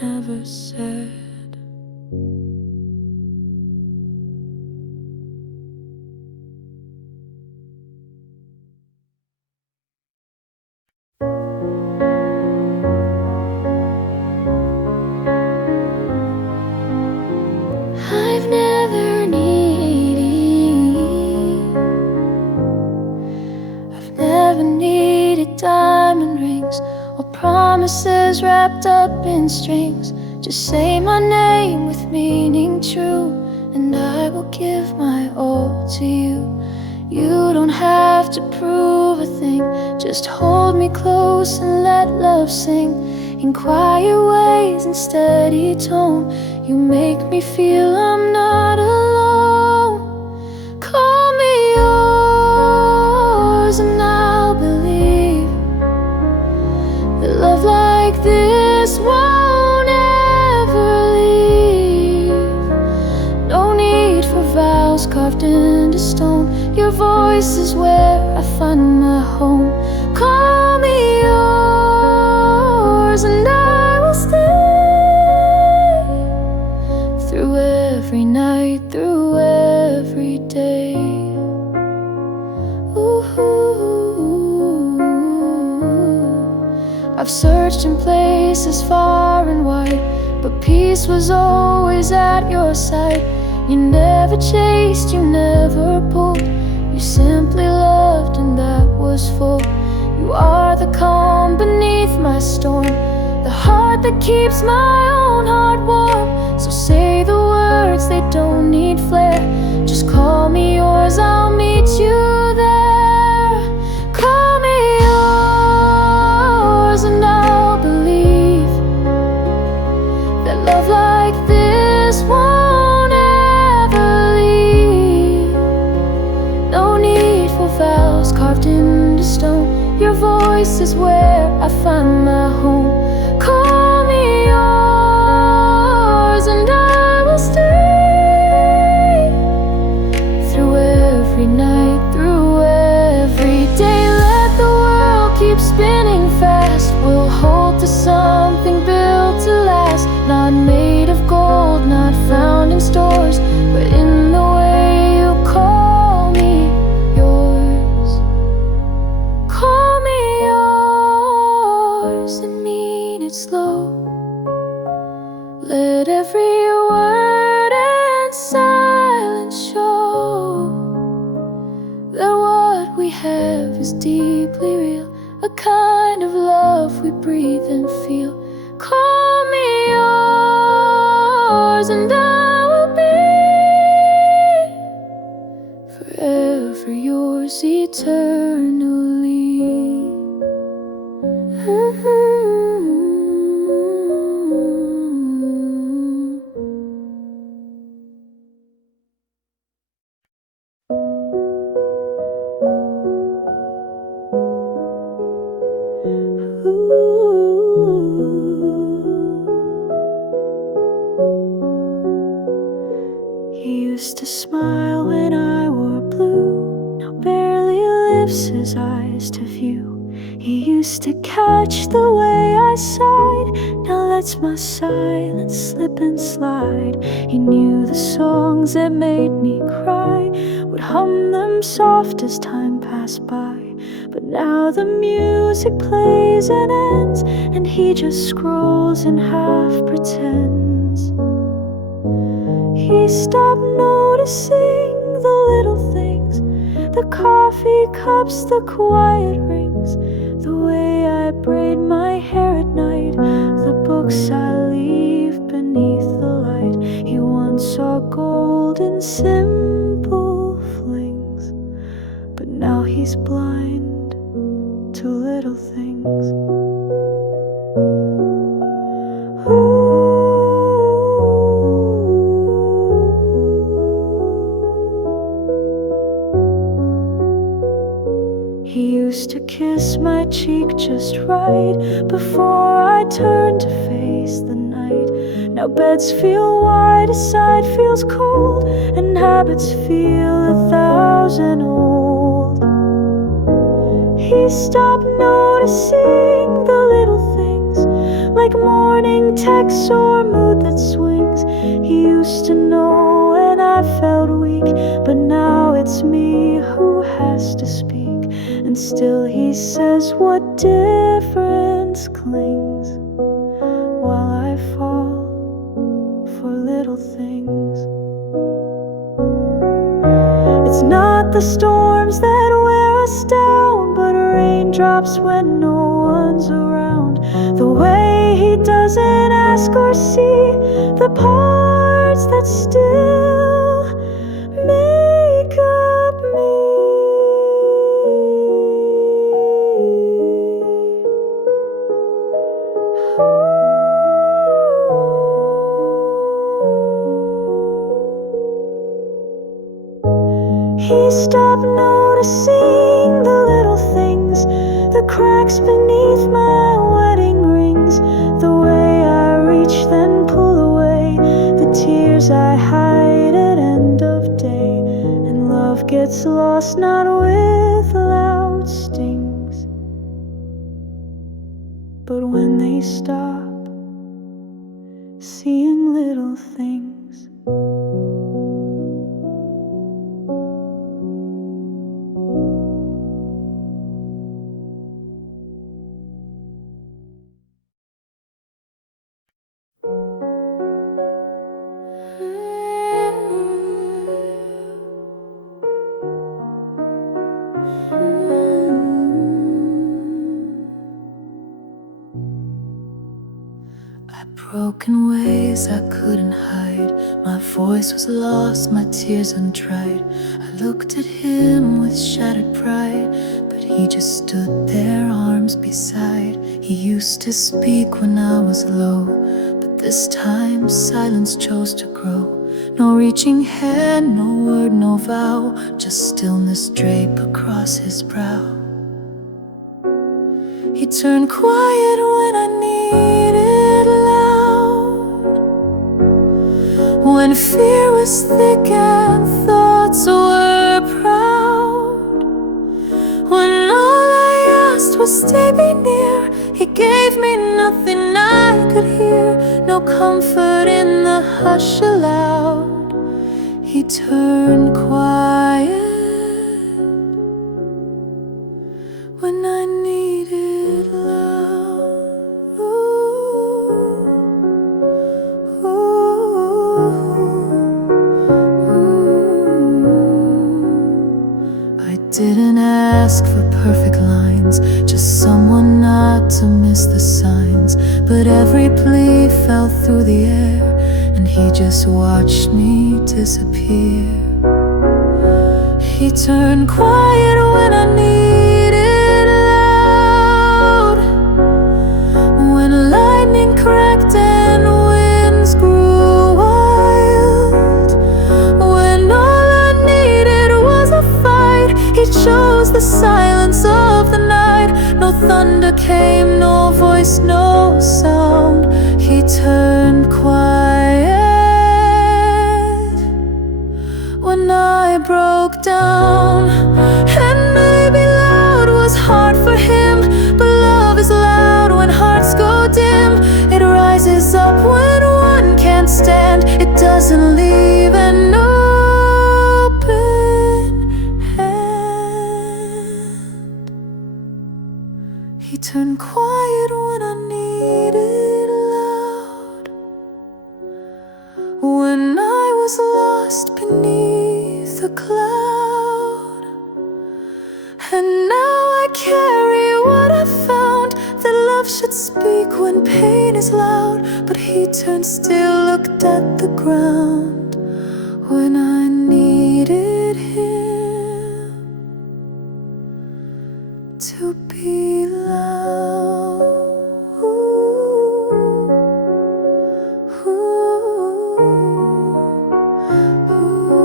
Never said. I've never needed diamond rings or promises wrapped up in strings. Just say my name with meaning true, and I will give my all to you. You don't have to prove a thing, just hold me close and let love sing. In quiet ways and steady tone, you make me feel I'm not alone. Call me yours and I'll believe that love like this won't ever leave. No need for vows carved into stone, your voice is where I find my home. Call me yours and I will stay through every night, through every day. Ooh. I've searched in places far and wide, but peace was always at your side. You never chased, you never pulled, you simply loved and that was full. You are the calm beneath my storm, the heart that keeps my own heart warm. So say the words, they don't need flair, just call me yours, I'll meet you there. Call me yours and I'll believe that love like this won't ever leave. No need for vows carved into stone, your voice is where I find my home. Call me yours and I will stay through every night, through every day. Let the world keep spinning fast, we'll hold to something built to last. Not made of gold, not found in stores, but in the way you call me yours. Call me yours and mean it slow. Let every word and silence show that what we have is deeply real, a kind of love we breathe and feel. Call me yours and I will be forever yours eternally. He used to smile when I wore blue, now barely lifts his eyes to view. He used to catch the way I sighed, now lets my silence slip and slide. He knew the songs that made me cry, would hum them soft as time passed by. But now the music plays and ends, and he just scrolls and half pretends. He stopped noticing the little things, the coffee cups, the quiet rings, the way I braid my hair at night, the books I leave beneath the light. He once saw gold in simple flings, but now he's blind to little things. Ooh. kiss my cheek just right before I turn to face the night. Now beds feel wide, his side feels cold, and habits feel 1,000 old. He stopped noticing the little things, like morning texts or mood that swings. He used to know when I felt weak, but now it's me who has to speak. And still he says, what difference clings, while I fall for little things. It's not the storms that wear us down, but raindrops when no one's around. The way he doesn't ask or see the parts that still make up me. He stopped noticing the little things, the cracks beneath my wedding rings, the way I reach then pull away, the tears I hide at end of day. And love gets lost not with loud stings, but when they stop seeing little things. Broken ways I couldn't hide, my voice was lost, my tears undried. I looked at him with shattered pride, but he just stood there, arms beside. He used to speak when I was low, but this time silence chose to grow. No reaching hand, no word, no vow, just stillness drape across his brow. He turned quiet when I needed loud, when fear was thick and thoughts were proud, when all I asked was stay, be near. He gave me nothing I could hear, no comfort in the hush aloud. He turned quiet when I needed love. Ooh, ooh, ooh. I didn't ask for perfect lines, just someone not to miss the signs. But every plea fell through the air, and he just watched me disappear. He turned quiet when I needed loud, when lightning cracked and winds grew wild, when all I needed was a fight. He chose the silence of the night. No thunder came, no voice, no sound. He turned quiet when I broke down. And maybe loud was hard for him, but love is loud when hearts go dim. It rises up when one can't stand, it doesn't leave an open hand. He turned quiet when I needed loud, when I was lost beneath a cloud. And now I carry what I found, that love should speak when pain is loud. But he turned still, looked at the ground when I needed him to be loud. Ooh, ooh, ooh.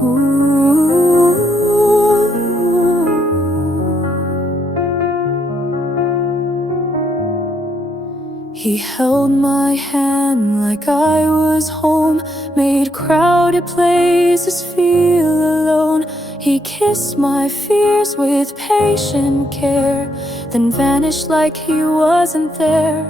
Ooh. He held my hand like I was home, made crowded places feel alone. He kissed my fears with patient care, then vanished like he wasn't there.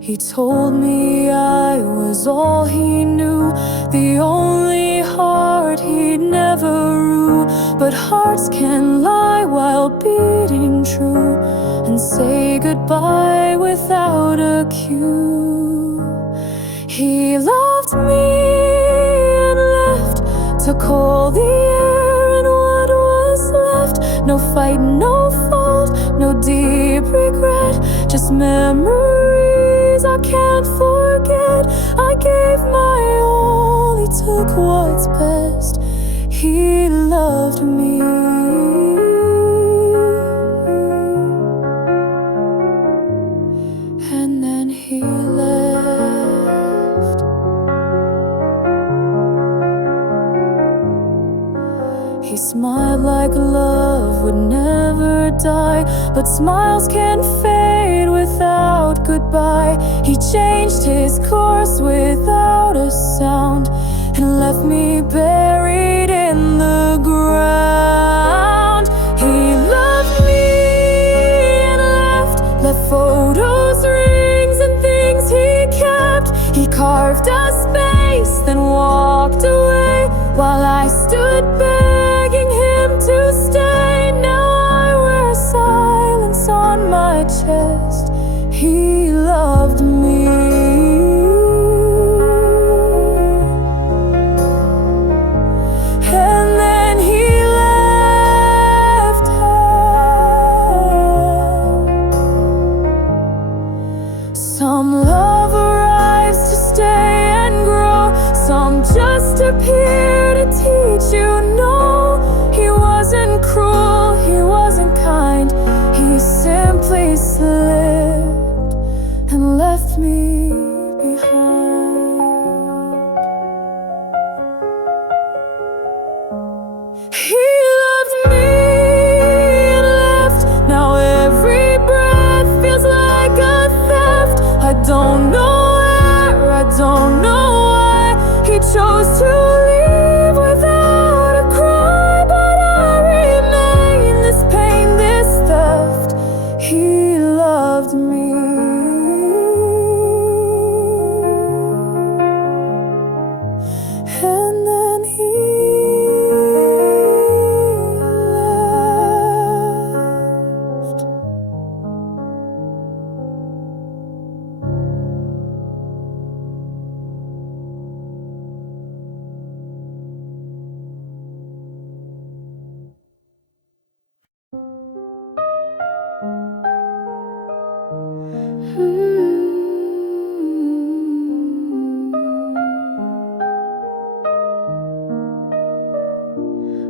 He told me I was all he knew, the only heart he'd never rue. But hearts can lie while beating true, and say goodbye without a cue. He loved me and left to cool the air in what was left. No fight, no fault, no deep regret, just memories I can't forget. I gave my all, he took what's best. He loved me. And then he left. He smiled like love would never die, but smiles can fade without goodbye. He changed his course without a sound, and left me buried in the ground. He loved me and left photos, rings, and things he kept. He carved a space, then walked away, while I stood begging him to stay. Now I wear silence on my chest. He loved me. And then he left hell. Some love arrives to stay and grow, some just appear to teach you no. He wasn't cruel, he wasn't kind, he simply slipped and left me behind. He loved me and left. Now every breath feels like a theft. I don't know where, I don't know why he chose to leave without a cry. But I remain, this pain, this theft. He loved me. And then he left.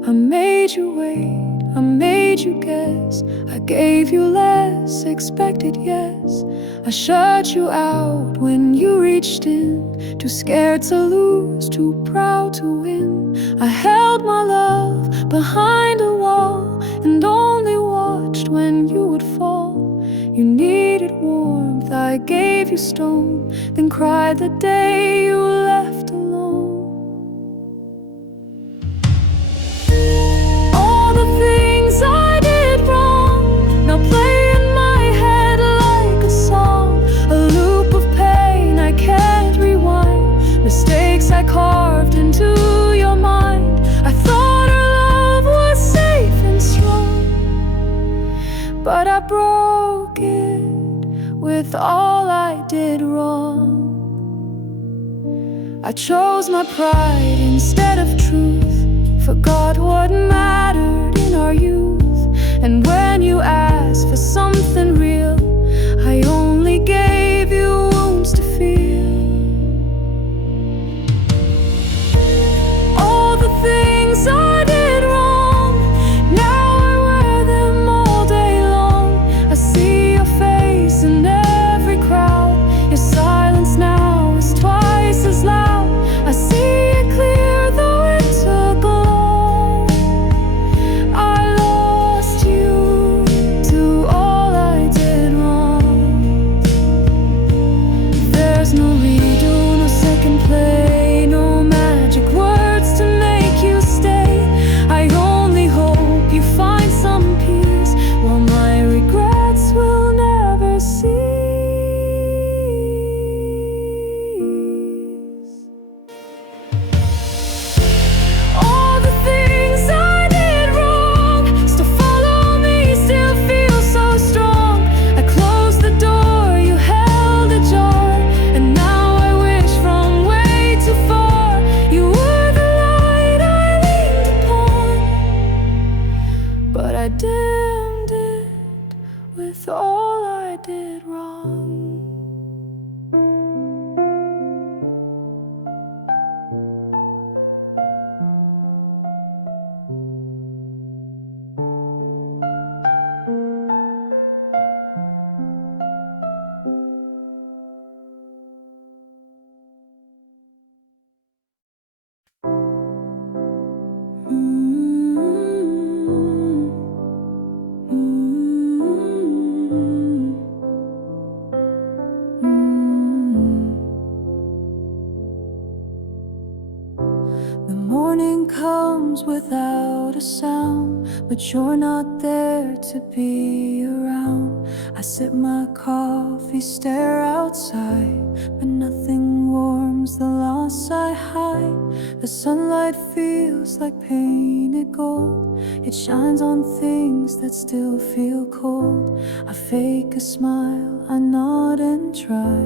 I made you wait, I made you guess, I gave you less, expected yes. I shut you out when you reached in, too scared to lose, too proud to win. I held my love behind a wall, and only watched when you would fall. You needed warmth, I gave you stone, then cried the day you left alone. All the things I did wrong now play in my head like a song, a loop of pain I can't rewind, mistakes I carved into your mind. I thought our love was safe and strong, but I broke it with all I did wrong. I chose my pride instead of truth, forgot what mattered in our youth. And when you asked for something real, I only gave you wounds to feel. All the things I did wrong, now I wear them all day long. I see your face in every crowd, your silence now is twice as loud. I see it clear, though it took long. comes without a sound, but you're not there to be around. I sip my coffee, stare outside, but nothing warms the loss I hide. The sunlight feels like painted gold. It shines on things that still feel cold. I fake a smile, I nod and try,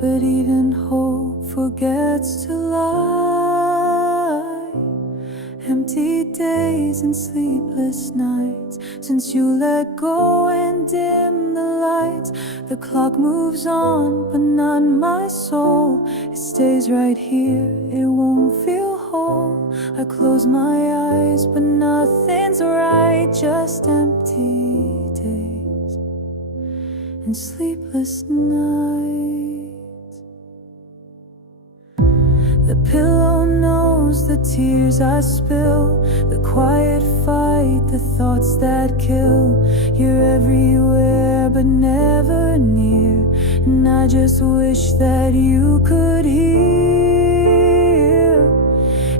but even hope forgets to lie. Empty days and sleepless nights since you let go and dim the lights. The clock moves on, but not my soul. It stays right here, it won't feel whole. I close my eyes, but nothing's right. Just empty days and sleepless nights. The pillow knows the tears I spill, the quiet fight, the thoughts that kill. You're everywhere but never near, and I just wish that you could hear.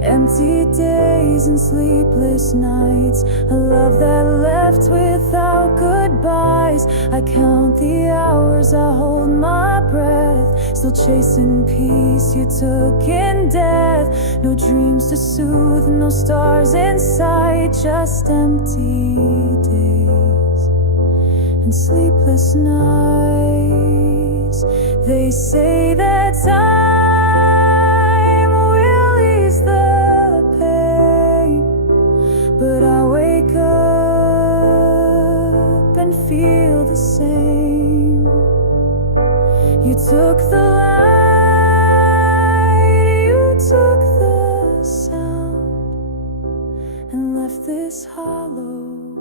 Empty days and sleepless nights, a love that left without goodbyes. I count the hours, I hold my breath, still chasing peace you took in death. No dreams to soothe, no stars in sight, just empty days and sleepless nights. They say that time will ease the pain, but I wake up and feel the same. You took the light, you took the sound, and left this hollow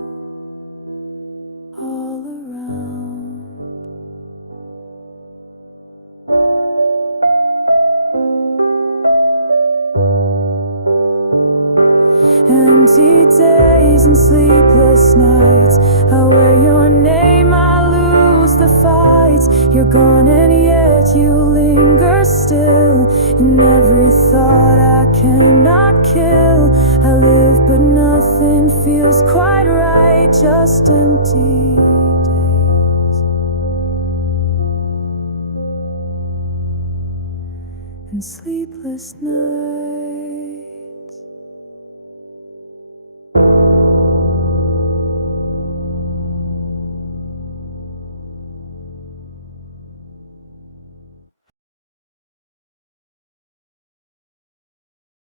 all around. Empty days and sleepless nights, I wear your name, I lose the fights. You're gone and yet you linger still, in every thought I cannot kill. I live but nothing feels quite right, just empty days and sleepless nights.